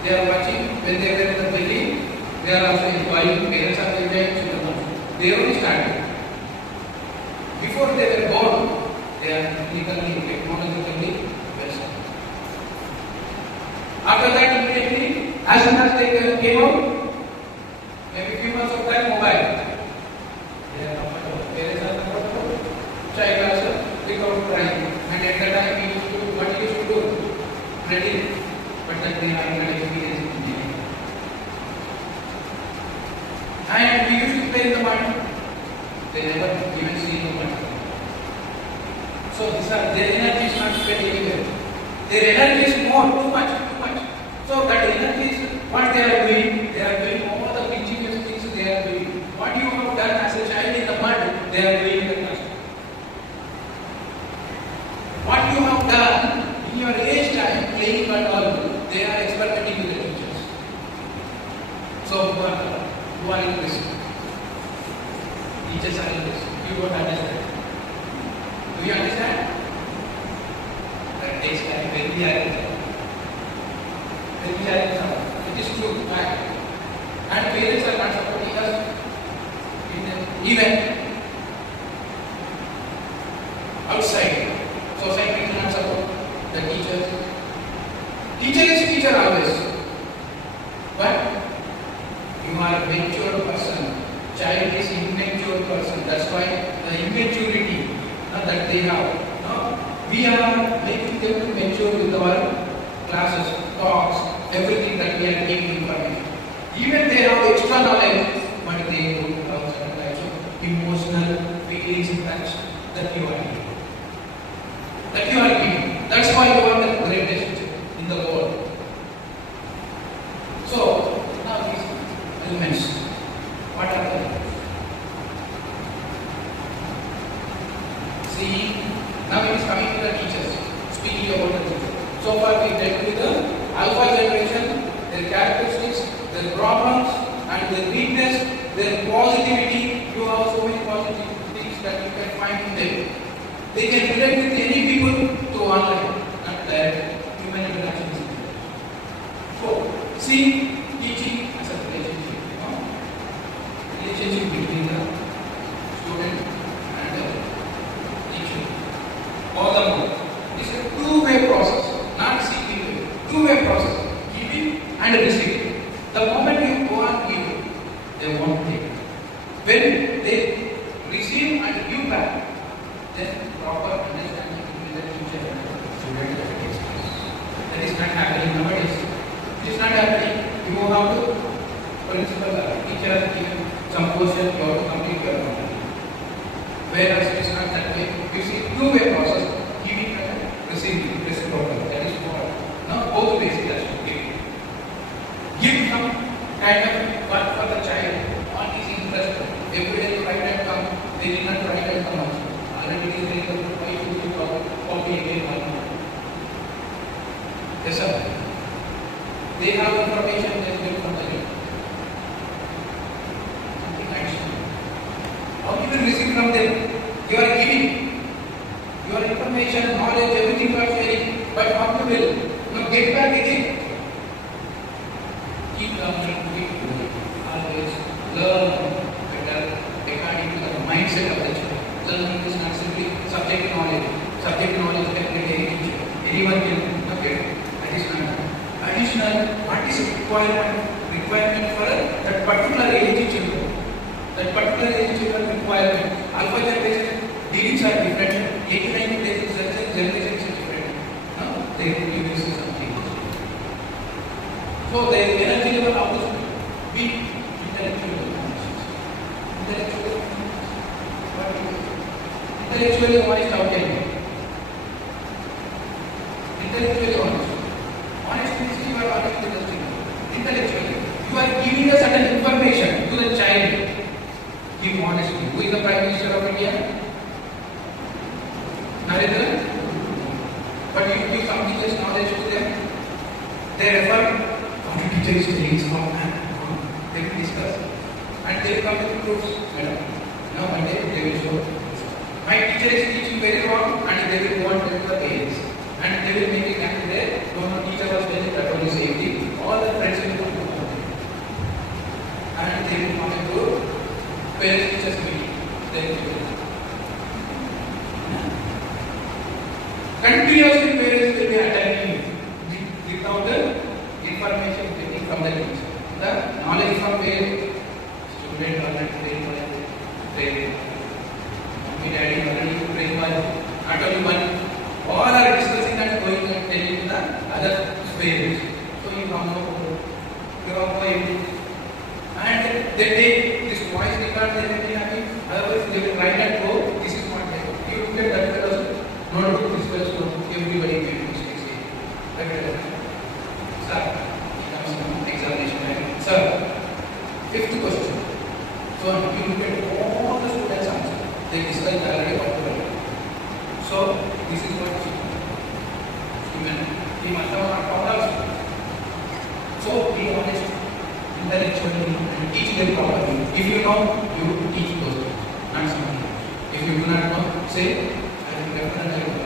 they are watching when they were in the building, they are also enjoying, parents are enjoying, children. They only started. Before they were born, they are technically, technologically well set. After that, immediately, as soon as they came out, maybe few months of time, mobile. They are comfortable. Parents are comfortable. Child also without crying. And at that time, he used to do what he used to do? Ready. But that they have not experienced in India. And we used to play in the mud. They never even see the mud. So their energy is not spent anywhere. Their energy is more, too much. So that energy is what they are doing. They are doing all the ingenious things they are doing. What you have done as a child in the mud, they are doing in the class. What you have done in your age time, playing mud all, they are experimenting with the teachers. So who are in this? Teachers are in this. You don't understand. Do you understand? That takes time when we are in there. When we are in there. It is true, fact. And parents are not supporting us even outside. Society does not support the teachers. Teacher is teacher always. But you are a mature person. Child is immature person. That's why the immaturity that they have. We are making them to mature with our classes, talks, everything that we are taking information. Even they have extra knowledge, but they don't have certain types of emotional feelings in touch that you are giving. That's why you are the greatest in the world. So, now these elements, what are they? See, now it is coming to the teachers, speaking about the teachers. So far we dealt with the alpha generation, their characteristics, their problems, and their weakness, their positivity. You have so many positive things that you can find in them. They can relate with any people through online, not direct human interactions. So, see teaching as a relationship. Relationship between the student and the teacher. All the more. It's a two-way process, not seeking way. Two-way process. Giving and receiving. The moment you go on giving, they won't take. When they receive and give back, then proper understanding between the teacher and the student takes place. That is not happening nowadays. It is not happening. You have to, principal, teacher has given some portion, you have to complete your own. Whereas it is not that way. You see, two-way process, giving and receiving, reciprocal. That is what. Now, both ways it has to give. Give some kind of work for the child on his interest. Every day you write and come, they did not write and come also. Already it is very good. Why should you copy again one more? Yes, sir. They have information they get from the net. Something nice. How you will receive from them? You are giving. information, knowledge, everything you are sharing, but how you will, get back again. Keep learning, keep doing. Always learn better according to the mindset of the child. Learning is not simply subject knowledge. Subject knowledge definitely anyone can get. That is not. Additional, what is requirement for that particular age children? That particular age children requirement. Alpha generation, dealings are different. 89 days generations is different. They will use something. So the energy level of this be intellectual. Intellectually honest, how can you? Intellectually honest. Honest means you are honest with the thing. Intellectually. You are giving a certain information to the child. Give honesty. Who is the Prime Minister of India? Narendra? But you give some teachers knowledge to them. They refer what the teacher is telling is wrong and wrong. They will discuss. And they will come with proofs. Now one day they will show. My teacher is teaching very wrong and they will go and tell the parents. And they will make it happen there. No, teacher was telling that only same thing. All the friends will come to know. And they will come into parents teachers meeting. They will continuously parents will be attacking without the information getting from the teacher. The knowledge from parents, student learn train. Mommy, daddy already train one, not only one. All are discussing and going and telling to the other parents. So you come over, you are going, and they take this voice record, they will be happy. Otherwise, they will write and go. This is what they do. You look at that fellow, not to this fellow, everybody made mistakes. Sir, examination. Sir, fifth question. So you look at all the students' answers. They discussed already what to write. So this is what human. We must have our problems. So be honest, intellectually, and teach them properly. If you know, you teach those things, not something else. If you do not know, say, I will definitely know.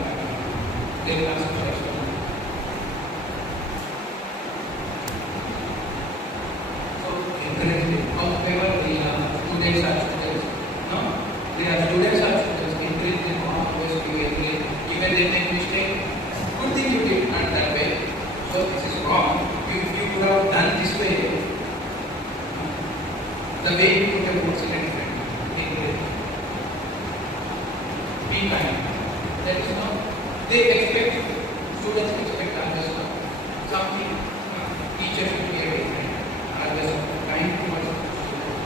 They will ask for explanation. So encourage them. However, the students are students. No, they are students are students. Encourage them always to be agree. Even they make mistake. Good thing you did not that way. So this is wrong. If you could have done this way, the way you put your books in a different way. Be kind. That is not. They expect, students expect others. Something teachers should be able to others kind towards students.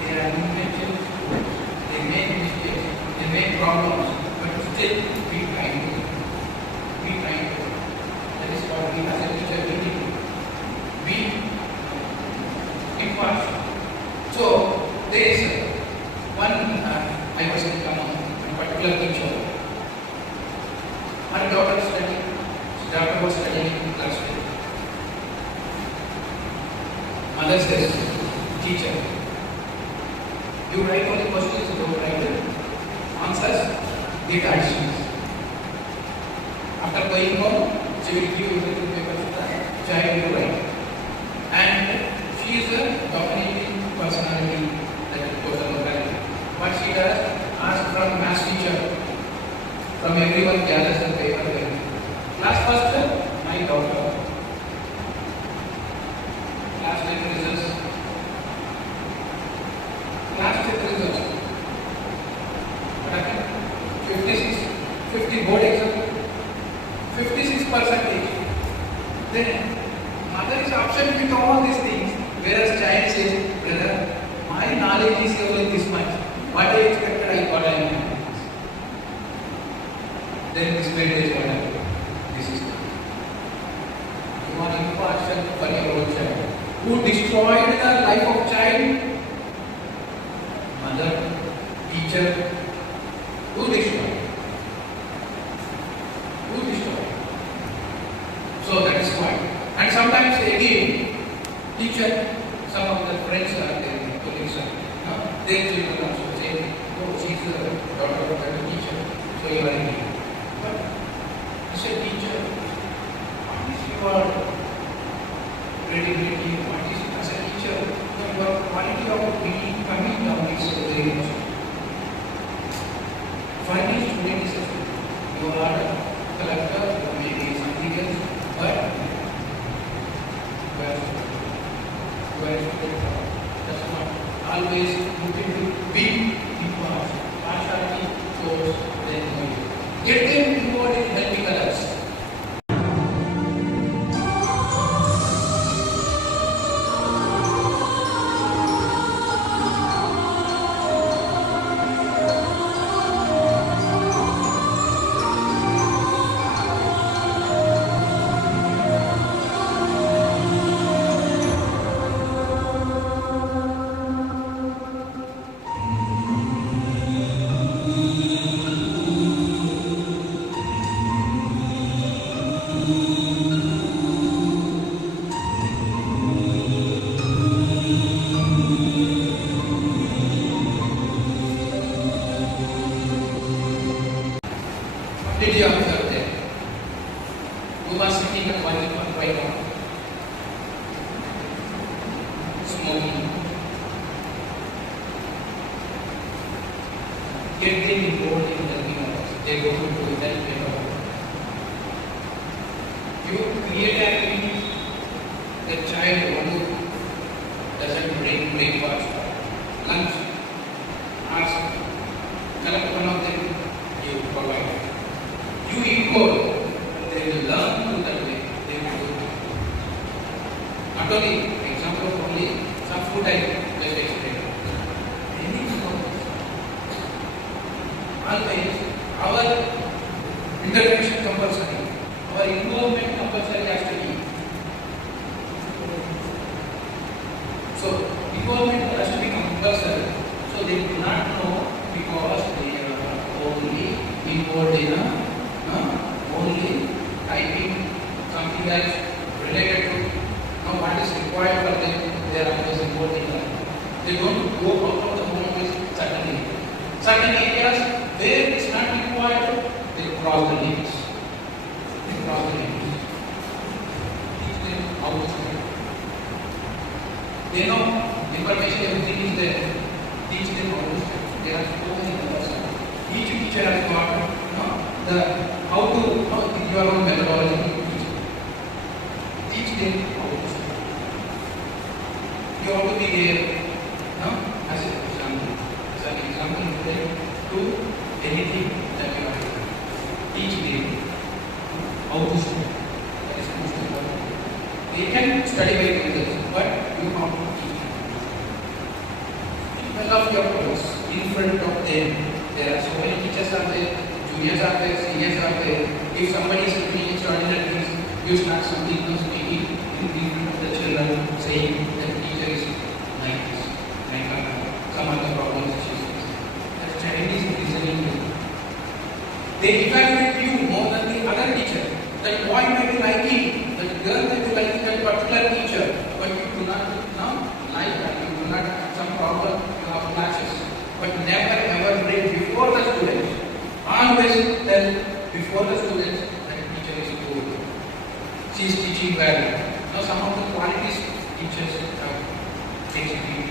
They are intelligent. They make mistakes. They make problems. But still be kind to them. Be kind to them. That is what we as a teacher we need to be impartial. So there is one I was in a particular teacher. My daughter was studying in class 2. Mother says, teacher, you write all the questions, you don't write the answers, give additions. After going home, she will give everything paper to the child to write. And she is a dominating personality that goes on the life. What she does, ask from math teacher, from everyone gathers the paper there. Class first, my daughter. Class 10 results. Class 10 results. What happened? 50 board exam. 56%. Then mother is upset with all these things, whereas child says, brother, my knowledge is only this much. What I expected, I got I am. Then this is what happened. This is you are impartial for your own child. Who destroyed the life of child? Mother, teacher. Who destroyed? Who destroyed? So that is why. And sometimes again, teacher, some of the friends are there, colleagues are there. Their children also say, oh, she is the daughter of the teacher, so you are here. But funny student is you are a collector, you may be something else, but you are a student. That's not always looking to be because partiality shows then get them involved in helping others. Did you observe that? Kumar sitting at one right now, smoking. Get them involved in helping others. They go to do that better. You create activities. The child who doesn't bring breakfast, lunch, ask, collect one of them, you provide. You equal, they will learn to that way. They will do it. Not only, example only, some food I just explained. Many schools. Always, our intervention compulsory, our involvement compulsory has to be. So, involvement has to be compulsory. So, they do not know because they are only involved in only typing something else related to what is required for them. They are always involved in that. They don't go out of the home with certain areas where it's not required. They cross the limits. They cross the limits. Teach them how to study. They know information, everything is there. Teach them how to study. There are so many others. Each teacher has got how your own methodology. Teach them how to study. You have to be there as an example. As an example, to anything that you are doing. Teach them how to study. That is most important. They can study by themselves, but you have to teach them. Well of your course in front of them. There are so many teachers out there, juniors out there, seniors out there. If somebody is doing extraordinary things, you start something to speaking in front of the children, saying that teacher is like this, like some other problems she faces. The child is listening to you. They evaluate you more than the other teacher. That boy may be liking, that girl may be liking that particular teacher, but you do not like that, you do not have some problem, you have clashes. But never ever bring before the students. Always tell before the students that the teacher is good. She is teaching well. Now some of the qualities teachers have HB.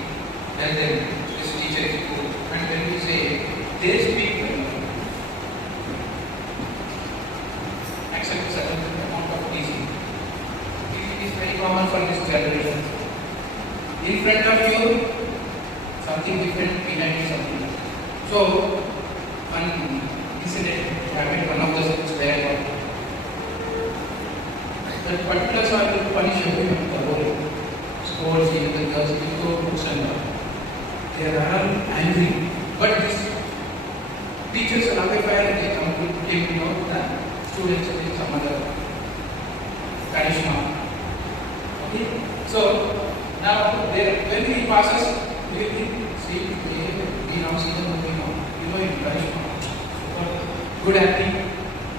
Tell them this teacher is good. And when we say they speak well, accept a certain amount of teasing. It is very common for this generation. In front of you, something different, behind something. So, one incident happened, one of the students there. The particulars are to punish everyone, the whole scores, even the girls, before books and all. They are all angry. But these teachers are aware, they come to take note that students in some other punishment. Okay? So, now, when he passes, we now see the movie now. You know, it punishment. Good acting.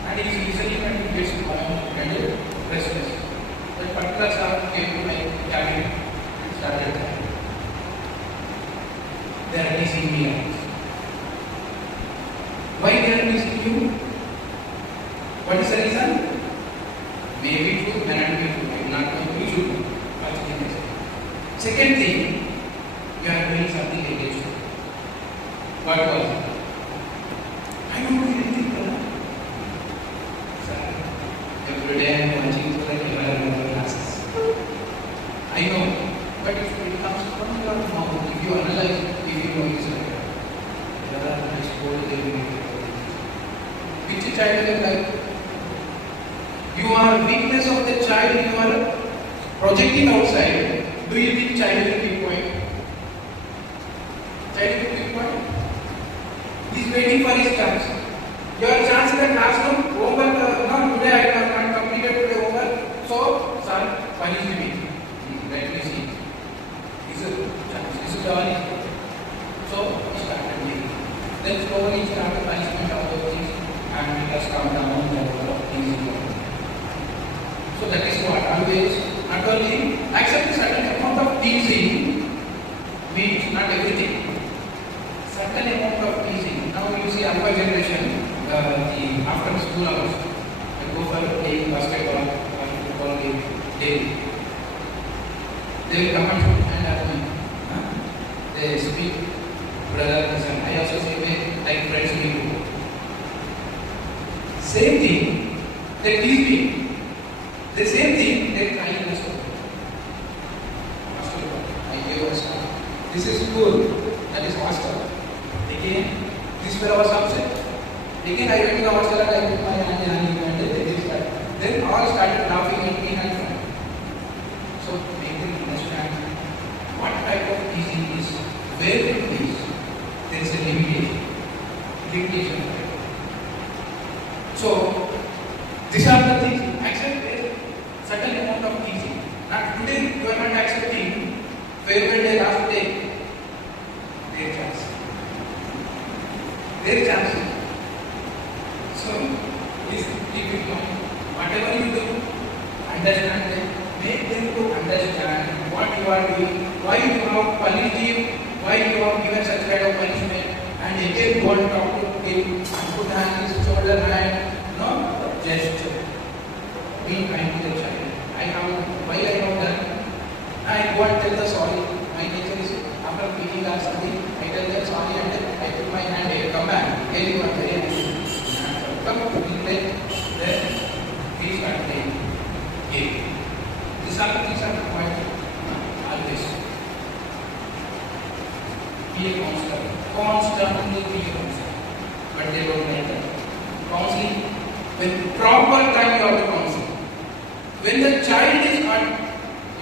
And it is easily when he gets and restless. But particular staff came to my cabin and started that. They are teasing me. Why they are teasing you? What is the reason? Maybe true, may not be true, may not be true. Second thing, you are doing something against you. What was it? I don't which child you like? You are weakness of the child you are projecting outside. Do you think child is a weak point? Child is a weak point? He is waiting for his chance. Your chance in the classroom, homework, not today I have not completed today homework, so sir, punish me. Let me see. This is a chance. This is all. So he started doing. Then slowly he started punishment of those things and it has come down the level of things. So that is what always, not only accept a certain amount of teasing means not everything. Certain amount of teasing. Now you see alpha generation, the after school hours, they go for playing basketball or football game daily. They will come and ask me. They speak, brother, listen. I also say like friends will. Same thing, they tease me. The same thing, they try in a school. I gave a stuff. This is school, that is hostel. Again, this fellow was upset. Again, I went to the hostel and I put my hand and they did that. Then all started laughing at me and fun. So, make them understand what type of teasing is, where it is. There is a limitation. Limitation. So, these are the things. Accept certain amount of teaching. Now today you are not accepting farewell day, last day. Their chance. Their chance. So please keep in mind. Whatever you do, understand them. Make them to understand what you are doing, why you have punished him, why you have given such kind of punishment, and again go and talk to him and put hand on his shoulder and just be kind to the child. Why I have done? I go and tell the sorry. My nature is after picking up something, I tell them sorry and I put my hand here, come back. Here you are very nice. Come to the plate, then please start playing. Game. These are the things are required. Always. Be a counselor. Constantly be a counselor. But they don't like that. Counseling, when proper time you have to counsel. When the child is hurt,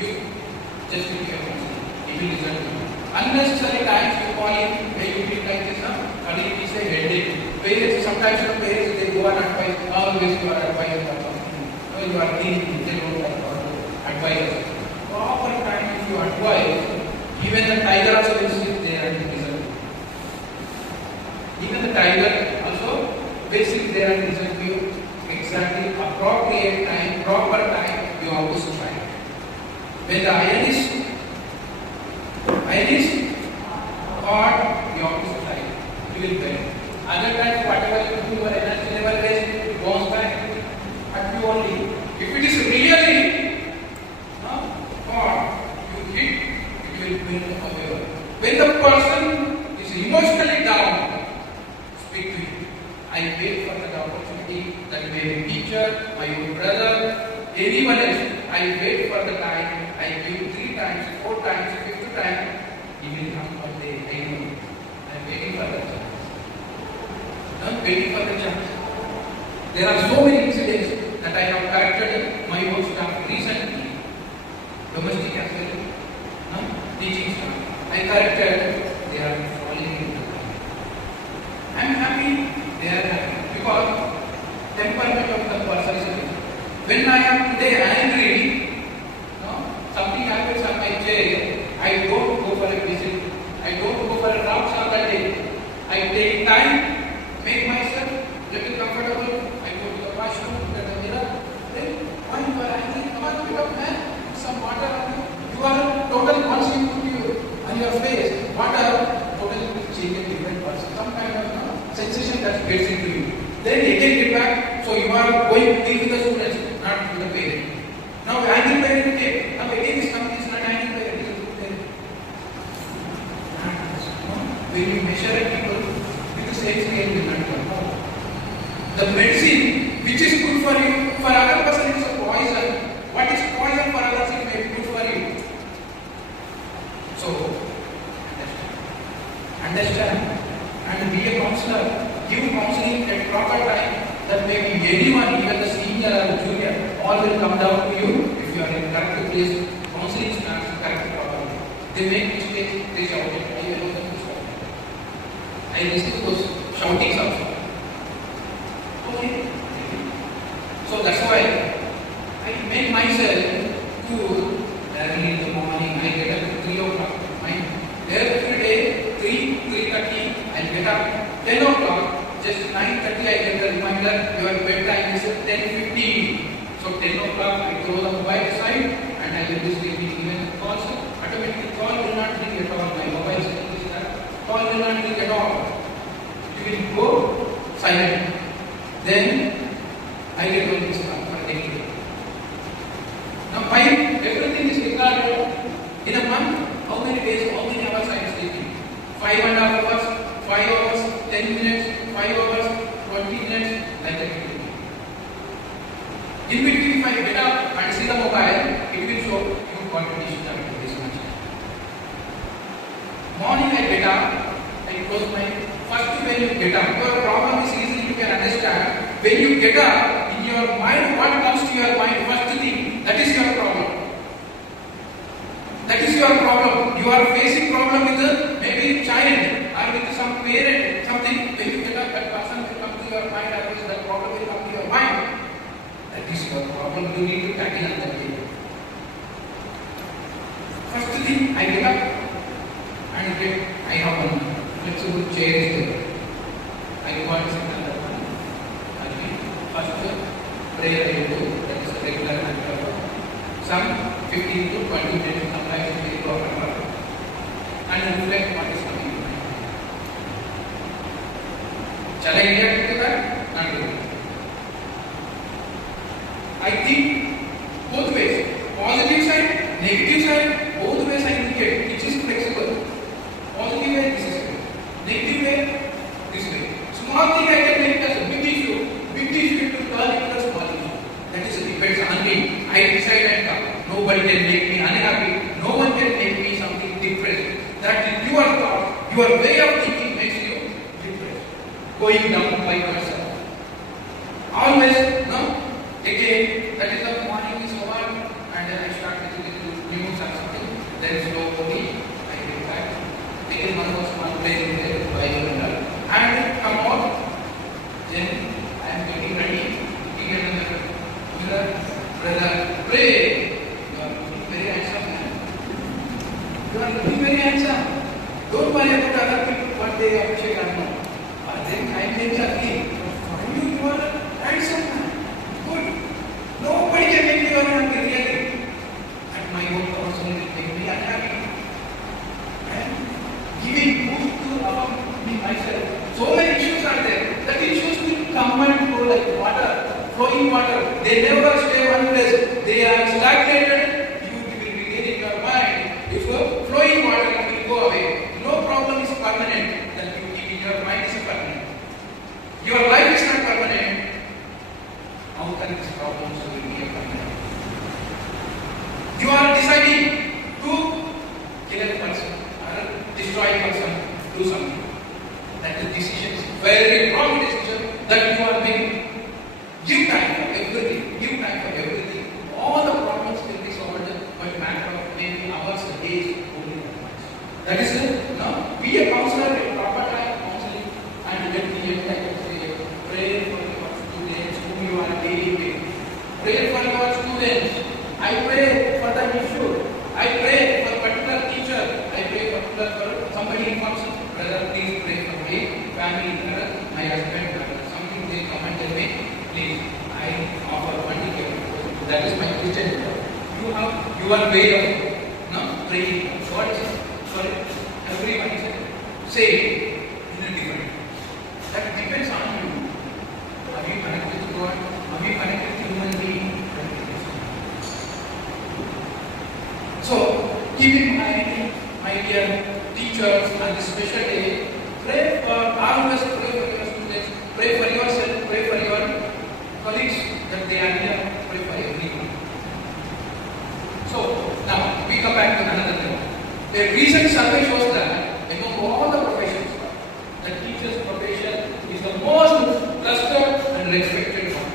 you just be careful. He will listen to you. Unnecessary times you call him, when you feel like this, it is a headache. Parents, sometimes the parents, they go and advise, always you are advised or something. No, you are thinking, they don't like advise. Proper time if you advise, even the tiger also will sit there and listen. Even the tiger also will sit there and listen to you. Exactly appropriate time, proper time, you have to strike. When the iron is hot, you have to strike. You will bend. Other times, whatever you do, your energy level is, it goes back at you only. If it is really hot, you hit, it will bend away. When the person is emotionally down, speak to him. I wait for the opportunity. That may be teacher, my own brother, anyone else. I wait for the time. I give 3 times, 4 times, 5th time. He will come one day. I know. I am waiting for the chance. I am waiting for the chance. There are so many incidents that I have corrected my own staff recently. Domestic as well. Teaching staff. I corrected. They are falling into the I am happy. They are happy. Because temperament of the person is different. When I am today angry, something happens on my chair, I don't go for a visit. I don't go for a round on that day. I take time, make myself little comfortable. I go to the washroom, look at the mirror. Then, when you are angry, come on, pick up, man. Some water on you. You are totally once you put you on your face, water totally change a different person. Some kind of sensation that gets into you. Then again get back, so you are going to deal with the students, not with the parent. Now angry parent came, now again is not angry parent, it is a good parent. When you measure at people, with the same scale will not come. The medicine which is good for you, for other person it is a poison. What is poison for others it may be good for you. So, understand and be a counselor. Give counseling at proper time. The anyone, even the senior or the junior, all will come down to you if you are in correct place. Counseling starts correct problem. They make mistakes, they shout it. I listen to those shoutings also. Okay. So that's why I make myself cool early in the morning. I get up at 3 o'clock. Every day, 3:30, I get up. 10 o'clock, just 9:30, I get the reminder, your bedtime is at 10:15. So 10 o'clock, I throw the mobile aside and I will be sleeping. Even calls, automatically call will not ring at all. My mobile setting is that call will not ring at all. It will go silent. Then I get on this call for any day. Now, why everything is recorded in a month? How many days, how many hours I am sleeping? 5.5 hours, 5 hours, 10 minutes, 5 hours, 20 minutes, like that. In between, if I get up and see the mobile, it will show your contribution up to this much. Morning I get up, I close my first when you get up. Your problem is easy, you can understand. When you get up, in your mind, what comes to your mind? First thing, that is your problem. That is your problem. You are facing problem with maybe child or with some parent, something. When you get up, that person will come to your mind, or that problem will come to your mind. That is your problem. You need to tackle on that day. First thing, I get up and I have one flexible chair is there. I go and sit on that one. First prayer I do, that is regular prayer. Some 15 to 20 minutes, sometimes we go and reflect what is coming to mind. Shall I react to that? Not really. I think both ways, positive side, negative side, both ways I look at which is flexible. Positive way, this is way. Negative way, this way. Small thing I can make as a big issue to turn into a small issue. That is depends on me. I decide and come. Nobody can make me unhappy. No one can make me something depressed. That is your thought, your way of thinking makes you depressed. Going down by yourself. Always, no? Again, that is the morning is over and then I start with news or something. Then slowly I get back. Again, one place in there, and come out. Then I am getting ready. Looking at the mirror. Brother, pray. You are looking very handsome, man. You are looking very handsome. Don't worry about other people, what they appreciate or not. Then I think you are handsome, man. Good. Nobody can make you unhappy, really. And my own person will make me unhappy. And giving boost to me myself. So many issues are there. That issues will come and go like water, flowing water. They never stay one place. They are stagnated. You will begin in your mind. If flowing water will go away, no problem is permanent. That you keep in your mind is permanent. Your life is not permanent. How can these problems will be permanent? You are deciding to kill a person or destroy a person, do something. That is decision, very wrong decision that you are making. Give time for everything. Give time for everything. All the problems will be solved by a matter of maybe hours, days, only months. That is it. Now, be a counselor at proper time counseling and get the pray for your students whom you are dealing with. Pray for your students. I pray for the issue. I pray for a particular teacher. I pray for somebody in function. Brother, please pray for me. Family, my husband, something they come and tell me, please, I offer money here. That is my Christian. You have your way of praying. What is it? Sorry, everyone is saying in a different. That depends on you. Are you connected to God? Are you connected to human being? So, keep in mind, my dear teachers, on this special day, pray for always pray for your students, pray for yourself, pray for your colleagues that they are here, pray for everyone. So, now we come back to another thing. A recent survey shows that among all the professions, the teacher's profession is the most trusted and respected one.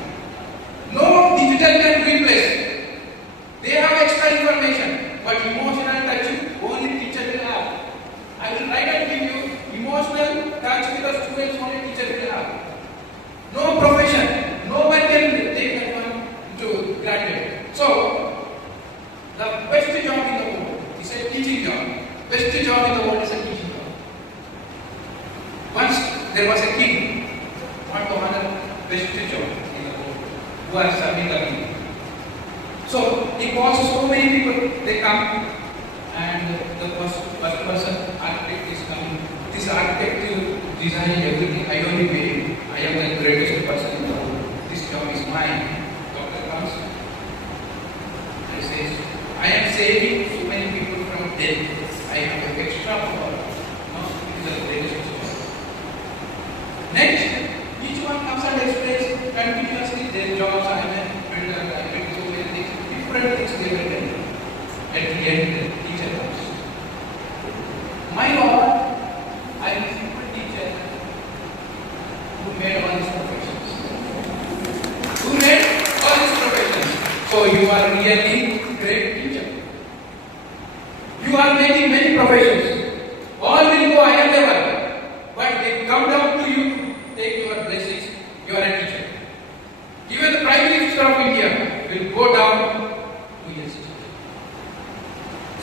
who are serving the people. So he calls so many people, they come, and the first person, architect is coming. This architect is designing everything. I only pay. I am the greatest person in the world. This job is mine. Doctor comes and says, I am saving so many people from death. I have an extra power. No, it is the greatest job. Next, each one comes and explains continuously their jobs. I made so many things, different things they were doing. At the end, the teacher comes. My Lord, I am a simple teacher who made all these professions. Who made all these professions? So you are really great teacher. You are making many professions. All will go higher level. But they come down to you to take your blessings. You are a teacher. Even the Prime Minister of India will go down to your teacher.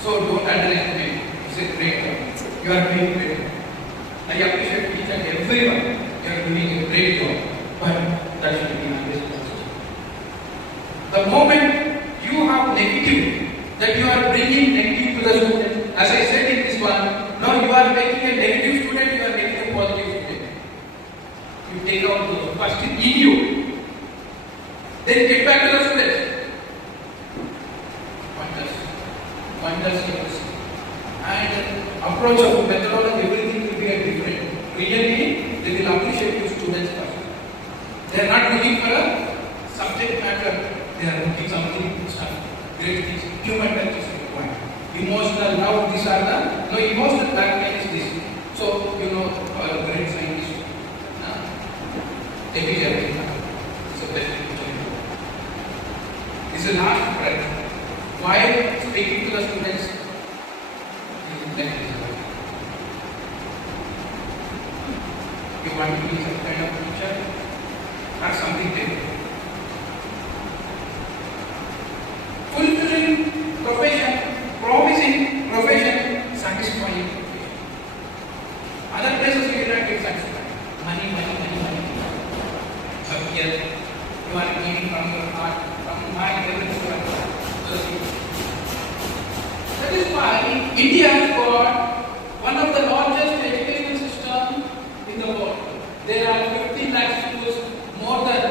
So don't underestimate. It's a great job. You are doing great. I appreciate each and everyone. You are doing a great job. But that should be my responsibility. The moment you have negative, that you are bringing negative to the student, as I said in this one, now you are making a negative student, you are making a positive student. You take out the first in you, then get back to the students. Wonders you will see. And approach of methodology, everything will be a different. Really, they will appreciate you students first. They are not looking for a subject matter. They are looking something great things. Human touch is required. Emotional love, these are the, no, emotional background is this. So, you know, great scientist. Everything. It's the best teacher. This is last breath. While speaking to the students, you want to be some kind of teacher or something different. Fulfilling profession, promising profession, satisfying profession. Other places you will not get satisfied. Money. But here, you are giving from your heart, from mind, everything. That is why India has got one of the largest educational systems in the world. There are 50 lakh schools, more than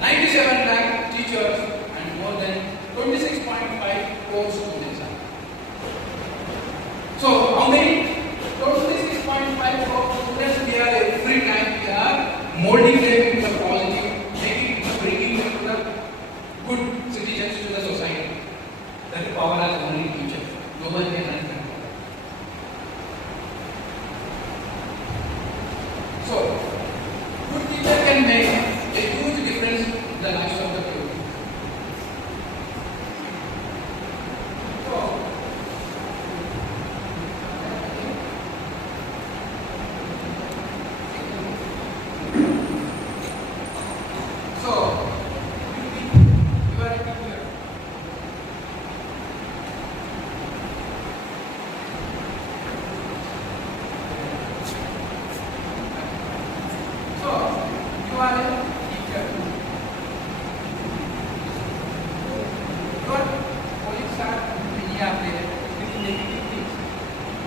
97 lakh teachers, and more than 26.5 crore students. So, how many? 26.5 crore students we are every time we are molding them into the positive, bringing them to the good citizens to the society. That power has only teacher. No one can run that power. So, good teacher can make a huge difference in the lives of the people. So, you are a teacher. You are a teacher. Your colleagues are many are there with negative things.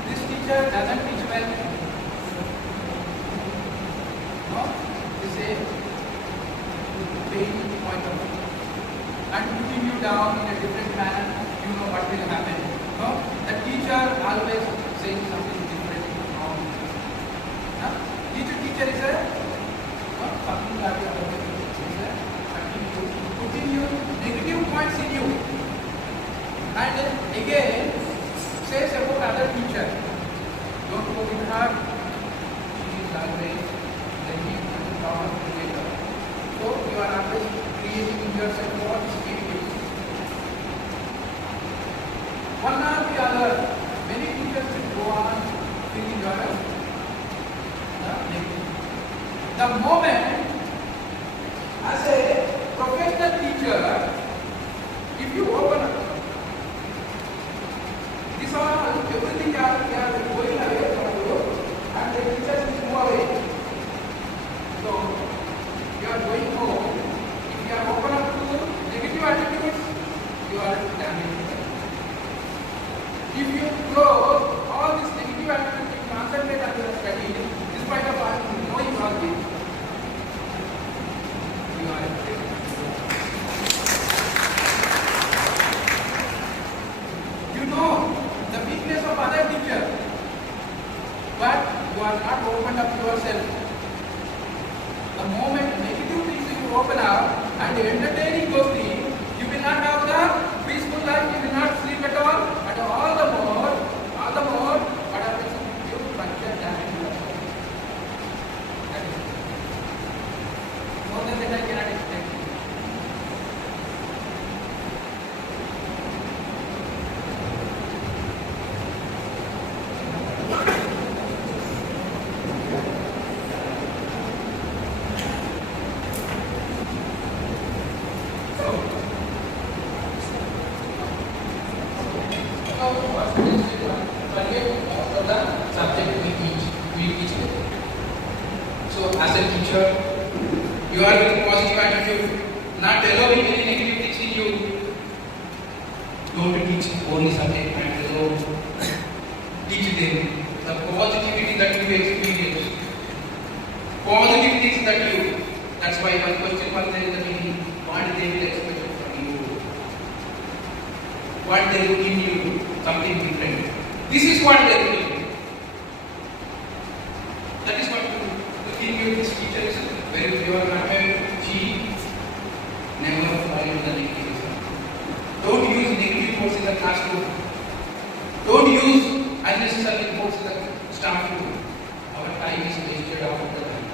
This teacher doesn't teach well. No, this is a pain point of view. And putting you down in a different manner, you know what will happen. No, the teacher always saying something different wrong. No? Teacher is a something that you are putting your negative points in you. And again, says about other teacher. Don't go with her. She is always thinking and power creator. So you are always creating yourself what is negative. One or the other, many teachers will go on feeling your negative. The moment, as a professional teacher, if you open up, this all, everything are going away from you, and the teachers will move away. So, you are going home. If you are open up to open up and entertaining those things, you will not have the peaceful life, you will not sleep at all, and all the more, what happens? You puncture time. More than that, I cannot explain. So, as a teacher, you are with positive attitude, not allowing any negative things in you. Don't teach only subject and allow teach them the positivity that you experience. Positive things that you. That's why one question was there in the beginning. What they will expect from you? What they will give you? Something different. This is what they will give you. That is what the thing with this teacher is very pure and she never fall into the negativism. Don't use negative words in the classroom. Don't use unnecessary words in the staff room. Our time is wasted out of the time.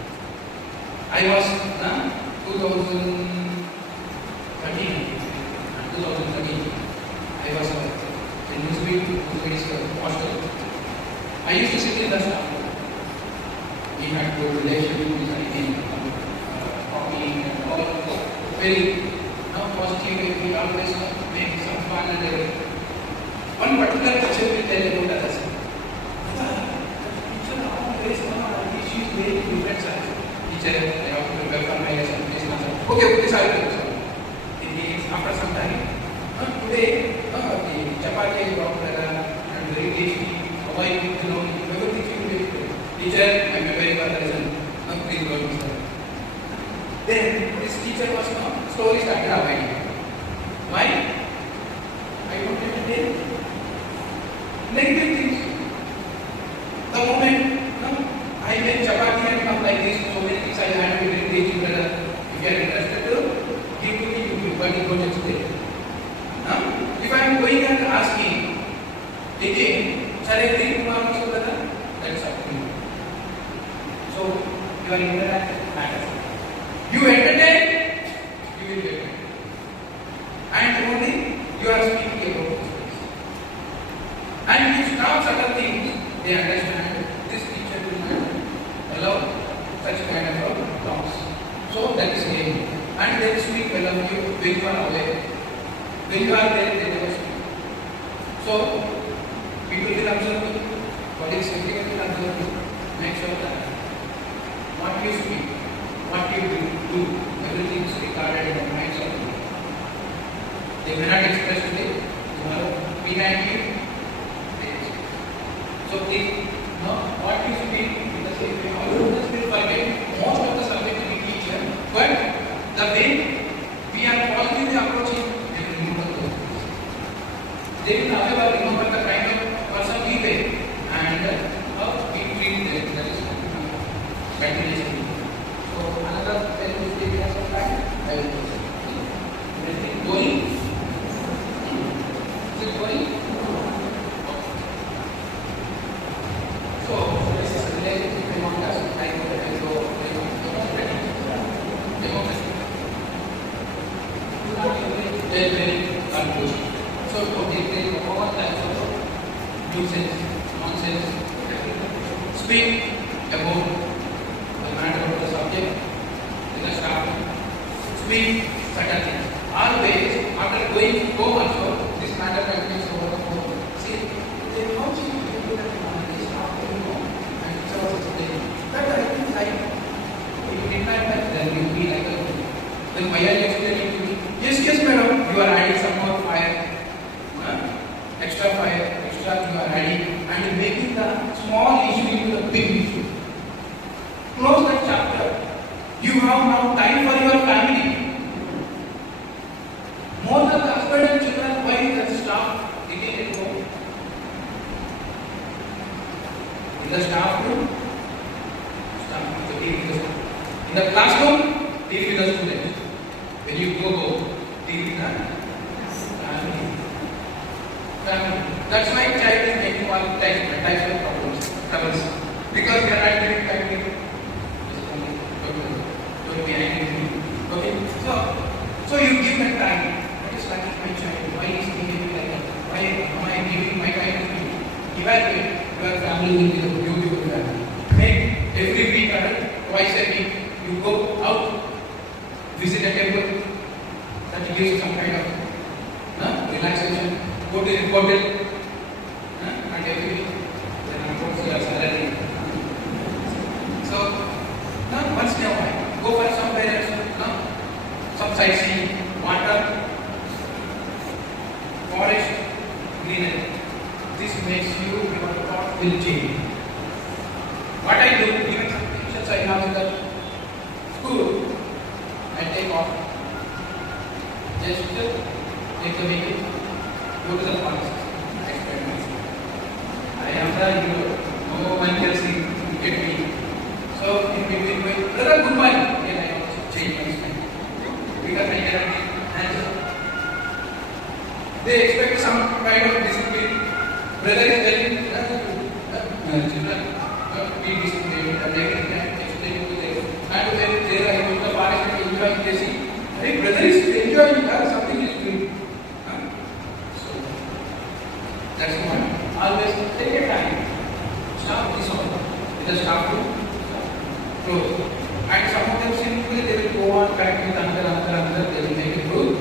I was 2013. I was in Newsweek hostel. I used to sit in the staff room. We had good relationship with talking and all very positive. We always make some fun and everything. One particular teacher will tell about others. Teacher always she is very different side. Teacher, I have to welcome my son. Okay, this I will do. After some time, today the chapati is brought and very tasty. Avoid everything very good. Teacher, I am a very bad person. Please go to sir. Then this teacher was slowly started avoiding. Why? I don't entertain negative things. The moment I make chapati and come like this, so many things I had to be very tasty, brother. If you are interested to give to me, you will but you don't explain. If I am going and asking again, shall I bring Kumar also, brother? That is up to you. So, your interaction matters. You entertain, you will get it. And only you are speaking about this. And if you stop certain things, they understand this teacher will not allow such kind of talks. So, that is game. And they speak well of you when you are away. When you are there, they never speak. So, people will observe you, colleagues, everyone will observe you. Make sure that what you speak, what you do, everything is recorded in the minds of people. They may not express today, tomorrow, behind you, they express. So, what you speak, because if you also will forget most of the subject we teach here, but the way we are positively approaching, they will remember those things. They will however remember the kind of person we were and how we treat them. That is continuation. So another 10-15 minutes of time, I will do it. Anything going? Is it going? So this is related to democracy. I know that I go democracy. Very conclusion. So to take all types of nuisance, nonsense, speak about the matter of the subject in the staff, speak certain things. Always, after going home also, this matter continues over the phone. See, they how cheap you do that this after going home and it's also explaining. That I think like, if you did not that, then you will be like a then why are you explaining to me? Yes, madam, you are adding some more fire. Extra fire, extra you are adding and making the small issue into the big issue. Close that chapter. You have now time for your family. More than the husband and children When you go home, deal with the family. Family. That's why child is making all types of troubles. Because they are not giving time to don't be angry with me. Okay? So you give that time. What is like my child? Why is he behaving like that? Why am I giving my time to you? Evaluate. Your family will be a beautiful family. Make every week or twice a week you go out, visit a temple that gives you some kind of relaxation. Go to the hotel and every week then unfolds your salary. So once in a while, go for somewhere else, some sightseeing, water, forest, greenery. This makes you, your thought will change. What I do, even some patients I have in the school, I take off. Just take the vehicle, go to the forest, explain myself. I am the hero. No one can see, look at me. So, in between going, brother, good morning. Then I also change my smile. Because I get an answer. They expect some kind of discipline. Brother is telling children, be disciplined, and they can explain to them. And when they are going to the forest and enjoying, they see, hey, brother is enjoying, something is doing. So, that's why always take a time. Stop this one. Just stop to close. And some of them simply they will go on back with another, they will make it good.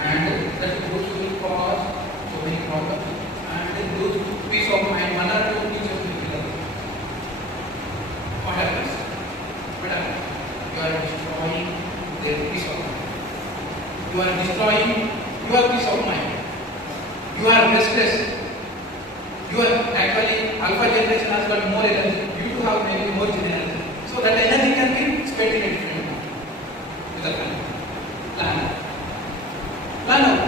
And that growth will cause so many problems. And then those peace of mind, one or two pieces will be there. What happens? What happens? You are destroying their peace of mind. You are destroying your peace of mind. You are restless. You are actually, alpha generation has got more energy. You too have maybe more energy. So that energy can be spent in a different way. With a plan. Plan out.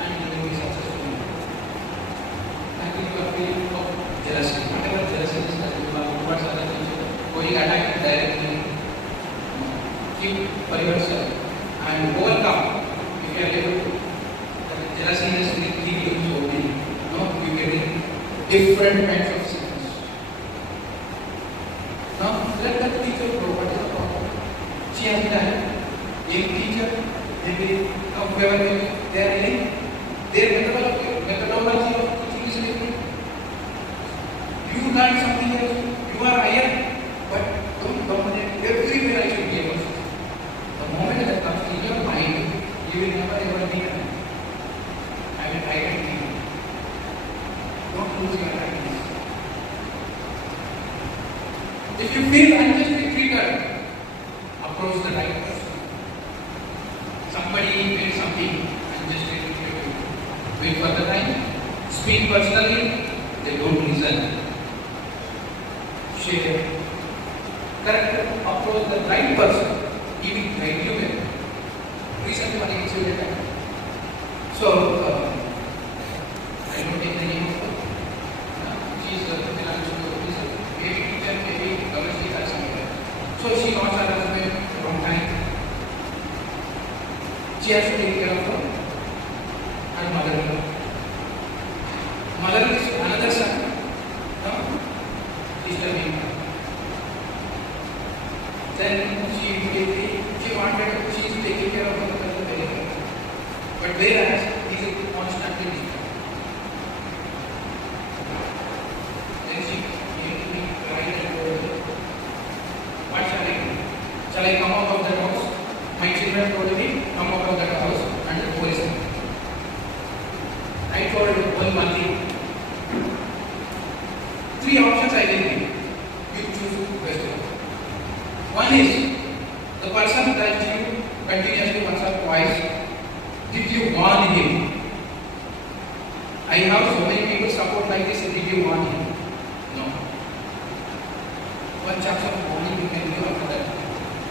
And you will be successful. I think you are feeling of jealousy. Whatever jealousy is that you are towards other people, going attack directly. Keep for yourself. And overcome. If you are able to. That jealousy is keep you so many. You get different kinds of sickness. Now, let that teacher grow. What is the problem? She has done. A teacher, maybe whoever they are in, their methodology of teaching is different. You learn something else. You are higher, but don't dominate. Everywhere I should be able to. The moment that comes in your mind, you will never ever be done. I will try to be. Don't lose your happiness. If you feel unjustly treated, approach the right person. Somebody made something unjustly treated. Wait for the time. Speak personally. They don't listen. Share. Correct. Approach the right person. He will guide you well. Recently, one incident happened. So, I don't take the name of her. She is a maybe teacher, maybe domestic or somewhere. So she lost her husband from time. She has to take care of her mother. Mother is another son. Disturbing her. Then she wanted, she is taking care of her mother very well. But whereas he is constantly disturbed. Then she came to me, cried and told me, what shall I do? Shall I come out of that house? My children told me, come out of that house and the police. I told only one thing. 3 options I gave you. You choose the best one. One is, the person that you continuously once or twice, did you warn him? I have so many people support like this, did you warn him? No. One chance of warning you can do after that.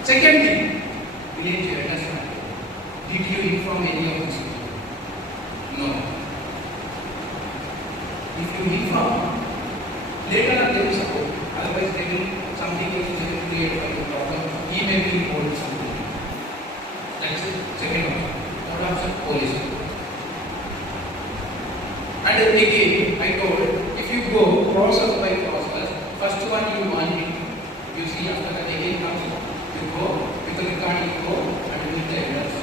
Second thing, we need to understand. Did you inform any of these people? No. If you inform, later on they will support. Otherwise they will something which is created by the problem. He may be involved something. That's the second option. Third option, police. And again, I told, if you go process by process, first one you want it, you see after that again comes, you go, with the record you go, and you the evidence.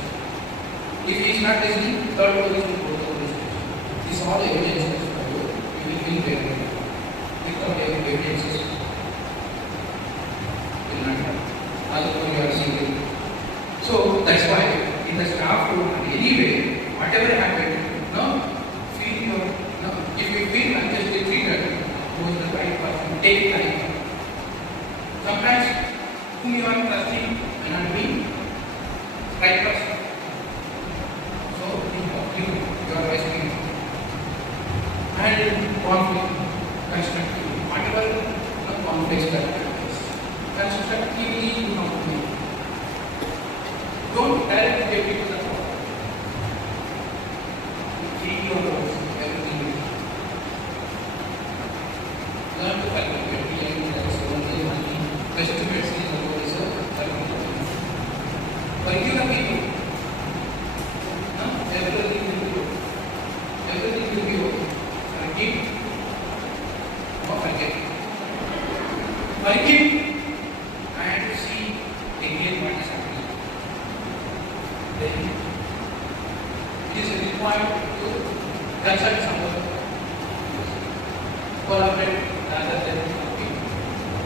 If he is not listening, third police will go to the police station. This all evidence for you, you will feel very good. Without evidences, will not happen. Otherwise you are single. So that's why in the staff room, anyway, whatever happened, if you feel unjustly treated, who is the right person, take time. Sometimes whom you are trusting may not be right person. So think of you are rescuing. And conflict, constructive, whatever conflicts that happens, constructively you come to me. Don't directly get into the problem. Keep your words, everything is. Learn to cultivate feeling that is only money. Best medicine in the world is cultivation. Forgive the people. Everything will be okay. Everything will be okay. Forgive. Or forget. Forgive and see again what is happening. Then it is required to consult someone, collaborate rather than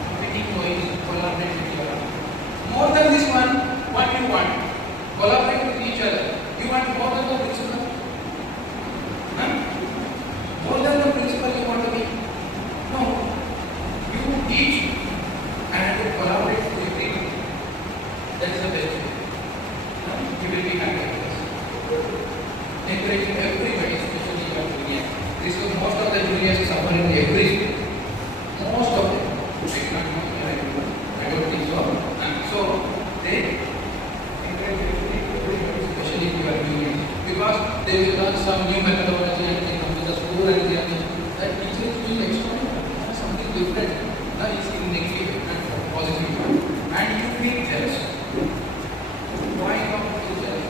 competing ways, collaborate with each other. More than this one, what you want? Collaborate with each other. You want more than the principal? More than the principal you want to be? No. You each and to collaborate with everyone. That is the best way. You will be happy. Encouraging everybody, especially your juniors. This is most of the juniors suffering every school. Most of them. I don't think so. So they encourage everybody, especially if you are juniors. Because they will learn some new methodology and they come to the school and they are that teacher is doing extraordinary, something different. Now it's in negative and positive. And you feel jealous. Why not feel jealous?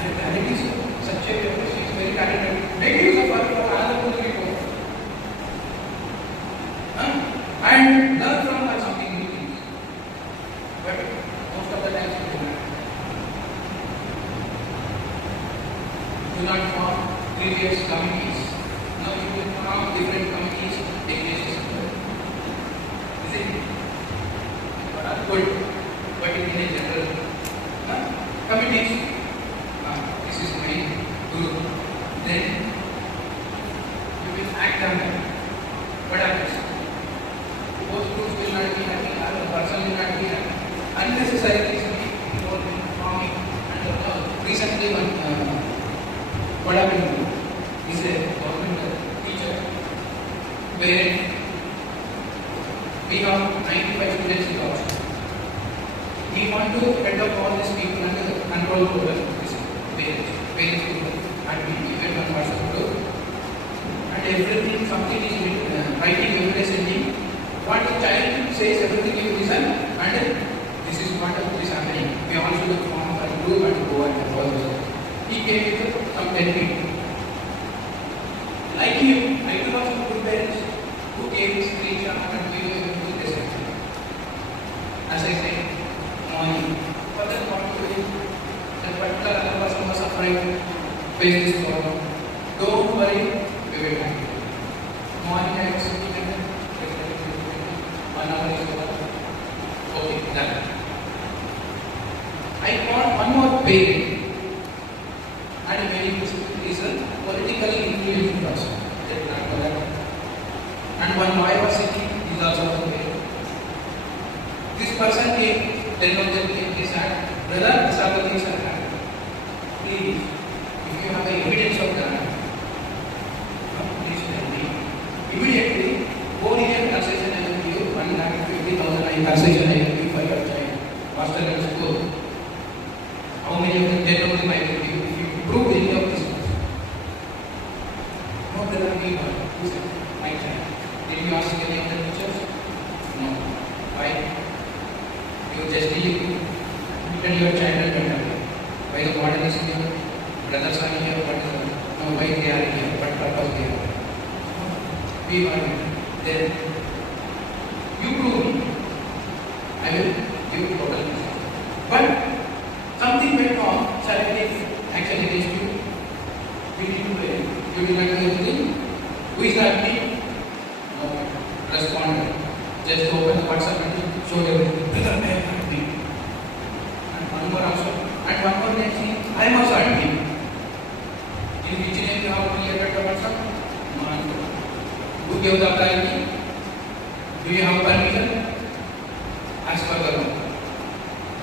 And it is such a person is very talented. Make use of her for another people. And learn from her something new things. But most of the time you do not. Do not form previous committees. Now you will form different committees against each other. Is it? Good. But in a general committees. This is my group. Then you will act on them. What happens? Both groups will not be happy, other person will not be happy. Unnecessary things will be involved in forming. And recently what happened is a government teacher where we have 95 students in the hostel. We want to head up all these people under the control over parents people, and we even one person group. And everything, something is writing evidence in him. What the child says, everything you listen, and this is what is happening. We also look form and group and go and follow this. He came with some 10 people. Like him, I do have some good parents who gave screenshot and video everything they said. As I said, morning. For that what to do? That particular other person was suffering, face this problem. Don't worry, we will handle it. Morning I was sitting at 1 hour is over. Okay, done. I called one more parent and a very is a politically influential person. And one lawyer was sitting, he is also a parent. This person came, then on the he said, brother, these are the things that happened. Please, if you have the evidence of that, please tell me. Immediately, go here, concession I will give you 1,50,000 concession I will give for your child. Master in school. How many of them entitlement. Why the modern is here, brothers are here, but no, why they are here, what purpose they are. We are then you prove me. I will give total. But something went wrong, suddenly action against you. We need to play. You will not do anything. Who is that me? No. Respond. Just open the WhatsApp and show them. Brother, I am happy. And one more also. And one more next thing, I am also happy. In which name you have created the WhatsApp? Who gave the authority? Do you have permission? Ask for the law.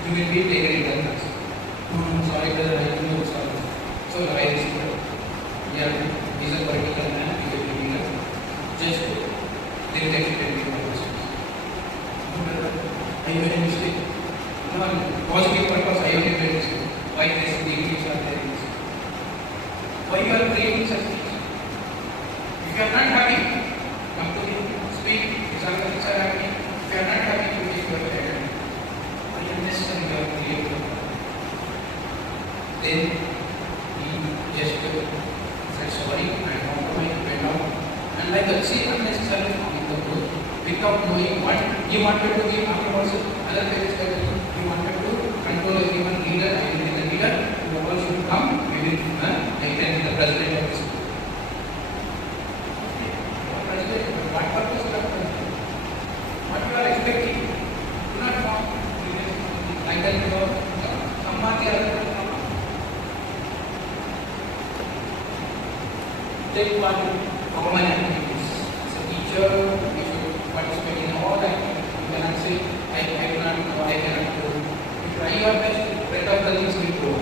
You will be taken in the class. Sorry, brother, I don't know. Sorry. So, I is here. Yeah, these are particular man, you will be here. Just they will explain me my questions. I made a mistake. No, positive purpose, I have made a mistake. Why this degrees are there? Why you are creating such things? If you are not happy, come to me, speak, examples are happy. If you are not happy, you make your head. I understand you are creating. Then he just said sorry, I compromised, went out. And like that, see unnecessarily harming the group without knowing what he wanted to be afterwards. Other pages like he wanted to control everyone, leader, I will be the leader, who all should come, we will I can be the president of this group. What purpose you are president? What you are expecting? Do not form like that, you know, Kumar the other. Take part in common activities. As a teacher, you should participate in all activities. You cannot say, I do not know, I cannot do. You try your best, better the things will grow.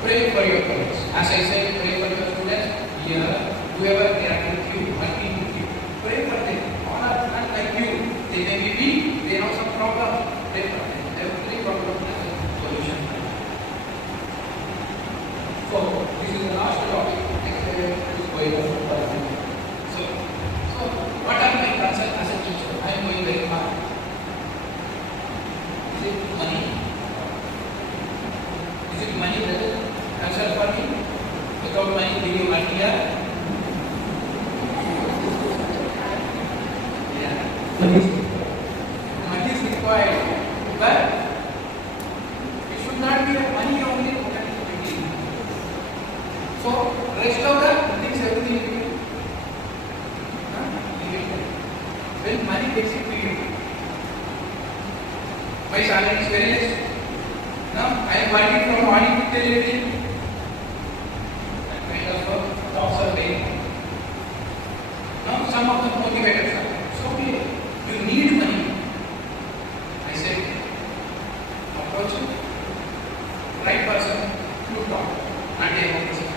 Pray for your colleagues. As I said, pray for your students. Here, whoever they are with you, working with you, pray for them. All are not like you. They may be weak, they have some problem. Pray for them. Every problem has a solution. So, this is the last topic. So, what are my concerns as a teacher? I am going very far. Is it money? Is it money that is concern for me? Without money, will you work here? Yeah. Money is required. But it should not be a money only. So, rest of the things, everything you do. When money gets it to you, my salary is very less. Now, I am working from morning till evening. That kind of talks are very high. Now, some of the motivators are so clear. You need money. I said, approach right person, you talk, not a officer.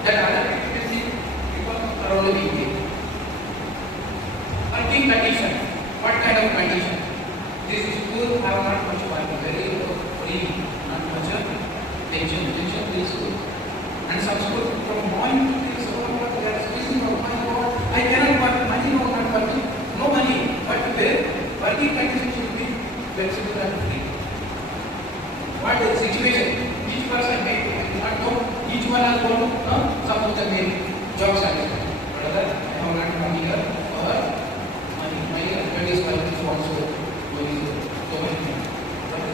That other activity because of thoroughly being working condition. What kind of condition? This school have not much money, very free, not much tension very school. And some school from morning to this over, they are speaking of my God, I cannot work, money no not working, no money, but their working condition should be flexible and free. What is the situation? Each person may not know. Each one has got some of the main job satisfaction. Brother, I have not come here or my husband is also doing so many things. But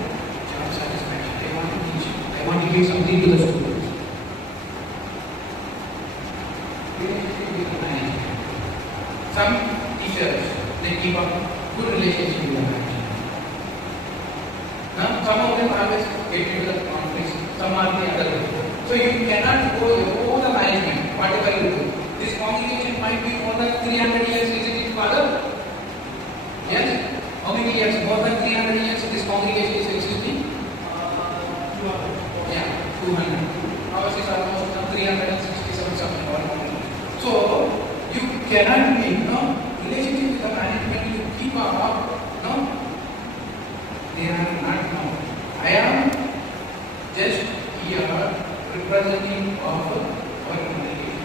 job satisfaction. I want to teach. I want to give something to the students. Some teachers, they keep up good relationship with the management. Some of them always get into the conflicts. Some are the other way. So you cannot go over the management, whatever you do. This congregation might be more than 300 years, is it father? Yes? How many years? More than 300 years this congregation is existing? Yeah, 200. Ours is almost 367 something. So you cannot be, relationship with the management, you keep up, they are not now. I am just here representing of our congregation.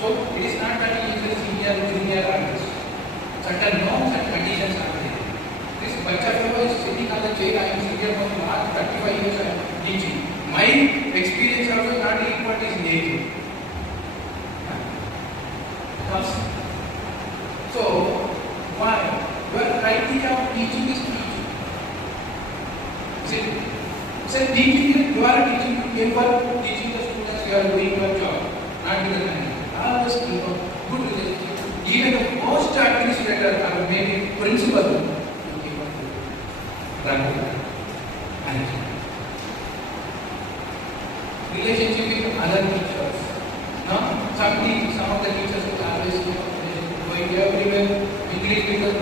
So it is not that he is a senior, junior, or certain norms and conditions are there. here for the last 35 years I am teaching. My experience also is not equal to in age. So, why? Your criteria of teaching is teaching. So teaching is, you are teaching people, teaching the students, you are doing your job, not doing the language. All those people, good relationship. Even the most administrator or maybe principal, you give us relationship with other teachers. No? Some of the teachers will always going everywhere, English because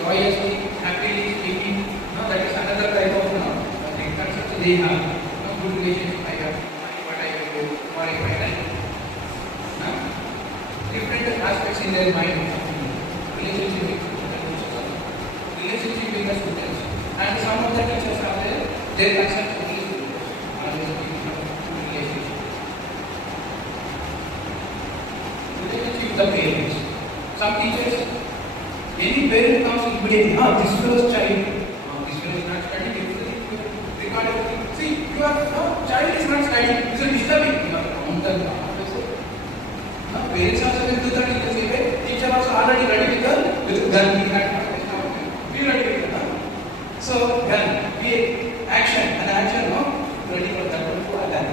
joyously, happily speaking. No, that is another type of concept they have. No, good relationship I have, what I will do, or if I like. No? Different aspects in their mind. Relationship with the students. And some of the teachers are there, they accept only students. Relationship with the parents. Some teachers, any parent comes immediately, this fellow's child, this fellow is not studying, record everything. See, your child is not studying, this is disturbing. Parents also will do that in the same way. Teacher also already ready with the gun. Be ready with the gun. So, gun, be action, and action, no? Ready for that one to attack.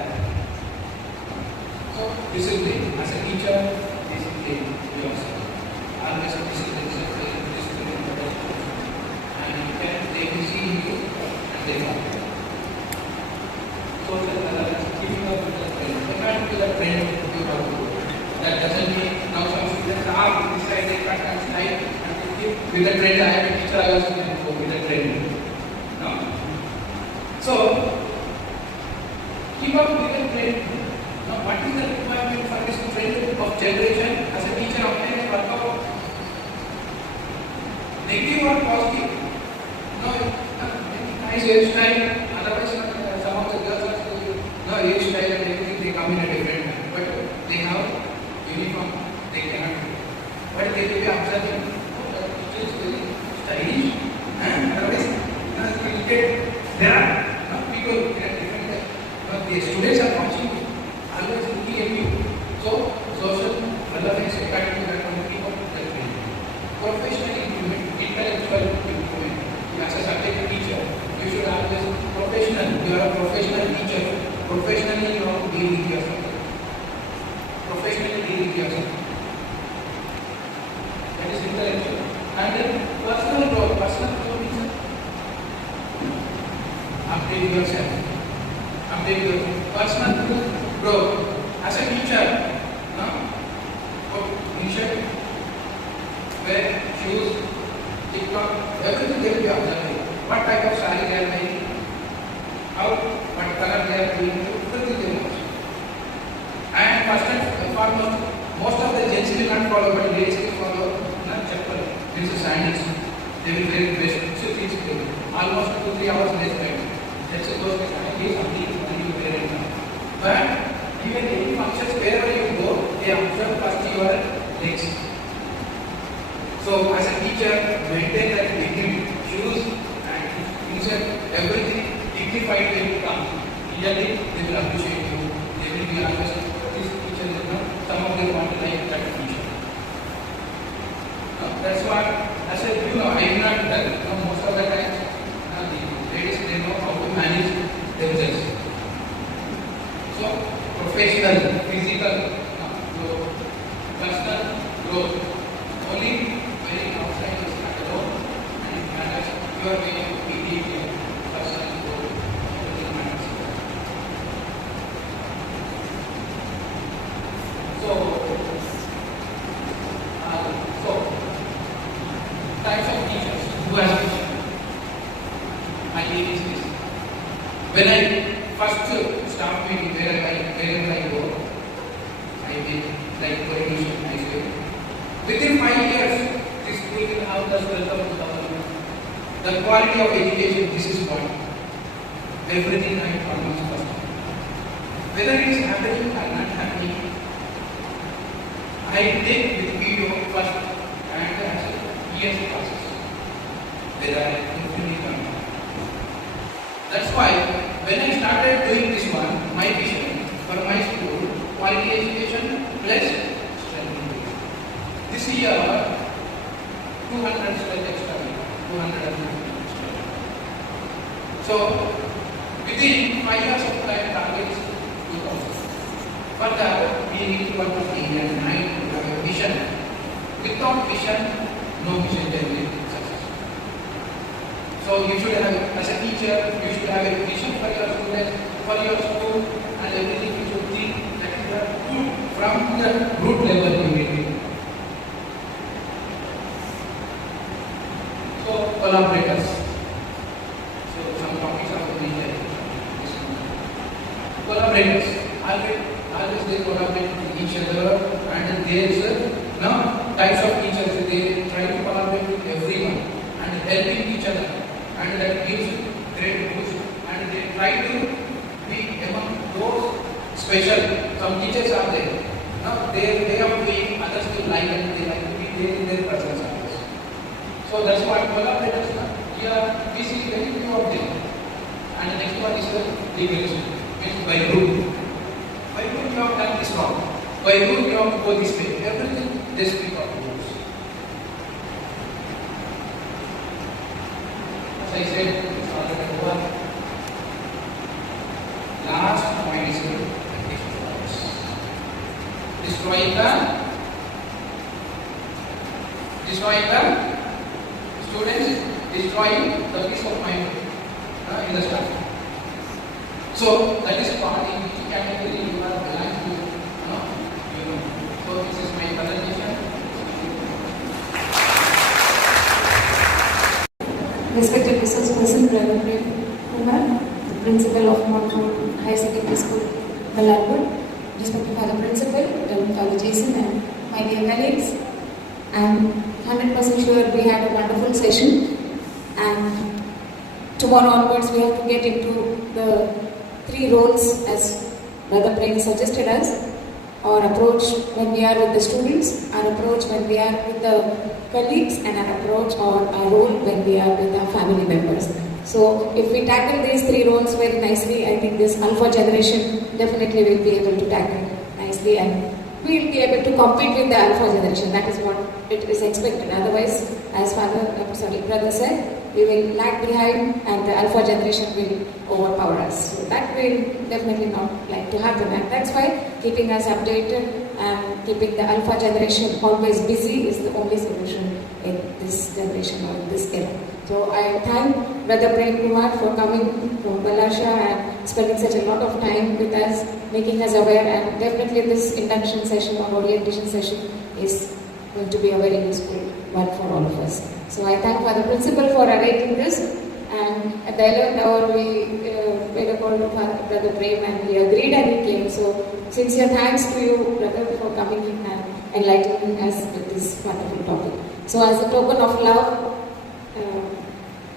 So, discipline. As a teacher, discipline yourself. Always discipline. And they will see you and they come. So, giving up to the friend. They can't do that friend you have to. That doesn't mean now some students decide they can't slide with the trend. I am a teacher, I also can go with the trend. No. So, keep up with the trend. Now, what is the requirement for this trend of generation? As a teacher, how can I work out? Negative or positive? No, nice hairstyle. Otherwise, some of the girls are saying, no, hairstyle and everything, they come in a different way. But they have uniform, they cannot do. But they will be observing, it is very stylish. Otherwise, there are people in a different way. The students are watching you, always looking at you. So, social relevance impacting that country of that way. Professional improvement, intellectual improvement. As a subject teacher, you should always professional. You are a professional teacher. Professionally, you have to deal with yourself. Professionally deal with yourself. That is intellectual. And then personal growth. Personal growth means update yourself. Update your personal growth. As a teacher, t-shirt, wear shoes, TikTok, everything they will be observing. What type of saree they are wearing, how, what color they are doing, everything they watch. And first and foremost, most of the gents will not follow, but ladies will follow. Not chappal, this is sandals. They will wear best things. Almost 2-3 hours less time. That's suppose that I give something you wear it now. But even any functions, wherever you go, they observe first your legs. So as a teacher, maintain that dignity, shoes and insert everything dignified when you come. Clearly, they will appreciate you. They will be honest. These teachers, some of them want to like that teacher. That's why, as a I am not done. Most of the time, the ladies they know how to manage themselves. So, professional, physical growth, personal growth. Only wearing outside is not alone, and it matters. You are wearing PT, personal growth, everything matters. So, types of teachers. Who has teachers? My name is this. When I first staff meeting, wherever I go, I did like coordination, I say. Within 5 years, this school will have the welcome to government. The quality of education, this is what. Everything I promise first. Whether it is happening or not happening, I take with video first and years classes. There are infinite That's why when I started doing this one, my vision for my school, quality education plus strength. This year, 200 strength extra, 250 strength. So, within 5 years of time, target is 2000. Further, we need to work on 8 and 9 to have a vision. Without vision, no vision can be successful. So you should have, as a teacher, you should have a vision for your students, for your school, and everything you should think that you are good from the root level immediately. So collaborators. So some topics are going to be there. Collaborators. Always they collaborate with each other, and there is types of teachers. They try to collaborate with everyone and helping each other. And that gives great boost, and they try to be among those special. Some teachers are there. Now their way of doing, others will like, and they like to be there in their presence. So that's why collaborators here, this is very few of them. And the next one is the legalism, means by rule. By rule you have done this wrong. By rule you have to go this way. Everything they speak of rules. I said, it's already over. Last point is destroying the students, destroying the peace of mind in the study. So that is part in which category you are belong to. So this is my presentation. Respected resource person, Prem, Kumar, the principal of Mount Higher Secondary School, Malapur, respected Father Principal, Father Jason, and my dear colleagues. I'm 100% sure we had a wonderful session, and tomorrow onwards we have to get into the 3 roles as Brother Prem suggested us. Our approach when we are with the students, our approach when we are with the colleagues, and our approach or our role when we are with our family members. So if we tackle these 3 roles very nicely, I think this alpha generation definitely will be able to tackle nicely, and we will be able to compete with the alpha generation. That is what it is expected. Otherwise, as brother said, we will lag behind and the alpha generation will overpower us. So that will definitely not like to happen, and that's why keeping us updated and keeping the alpha generation always busy is the only solution in this generation or in this era. So I thank Brother Prem Kumar for coming from Balasha and spending such a lot of time with us, making us aware, and definitely this induction session or orientation session is going to be a very useful one for all of us. So I thank Father Principal for arranging this, and at the 11th hour we made a call to Brother Prem and he agreed and he came. So sincere thanks to you, Brother, for coming in and enlightening us with this wonderful topic. So as a token of love,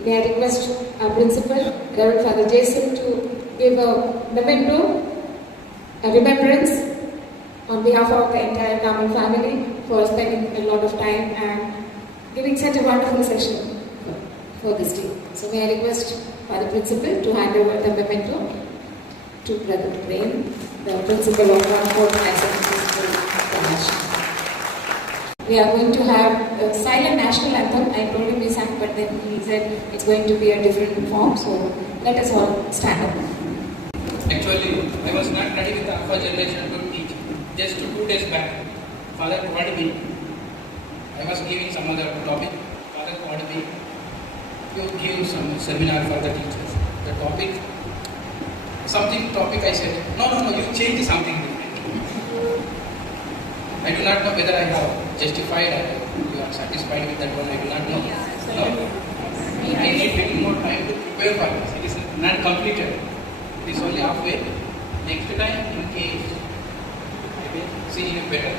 may I request our Principal, Reverend Father Jason, to give a memento, a remembrance on behalf of the entire Carmel family for spending a lot of time and giving such a wonderful session for this day. So may I request Father Principal to hand over the memento to Brother Prem, the Principal of 1/4 High Secondary School, we are going to have a silent national anthem. I told him we sang, but then he said it's going to be a different form. So let us all stand up. Actually, I was not ready with the alpha generation to teach. Just 2 days back, Father called me. I was giving some other topic. Father called me to give some seminar for the teachers. The topic, I said, no, you change something different. I do not know whether I have justified or you are satisfied with that one. I do not know. No. I need little more time to prepare for this. It is not completed. It is only halfway. Next time, in case, I will see you better.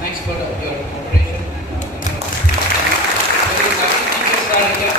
Thanks for your cooperation and all the teachers are here.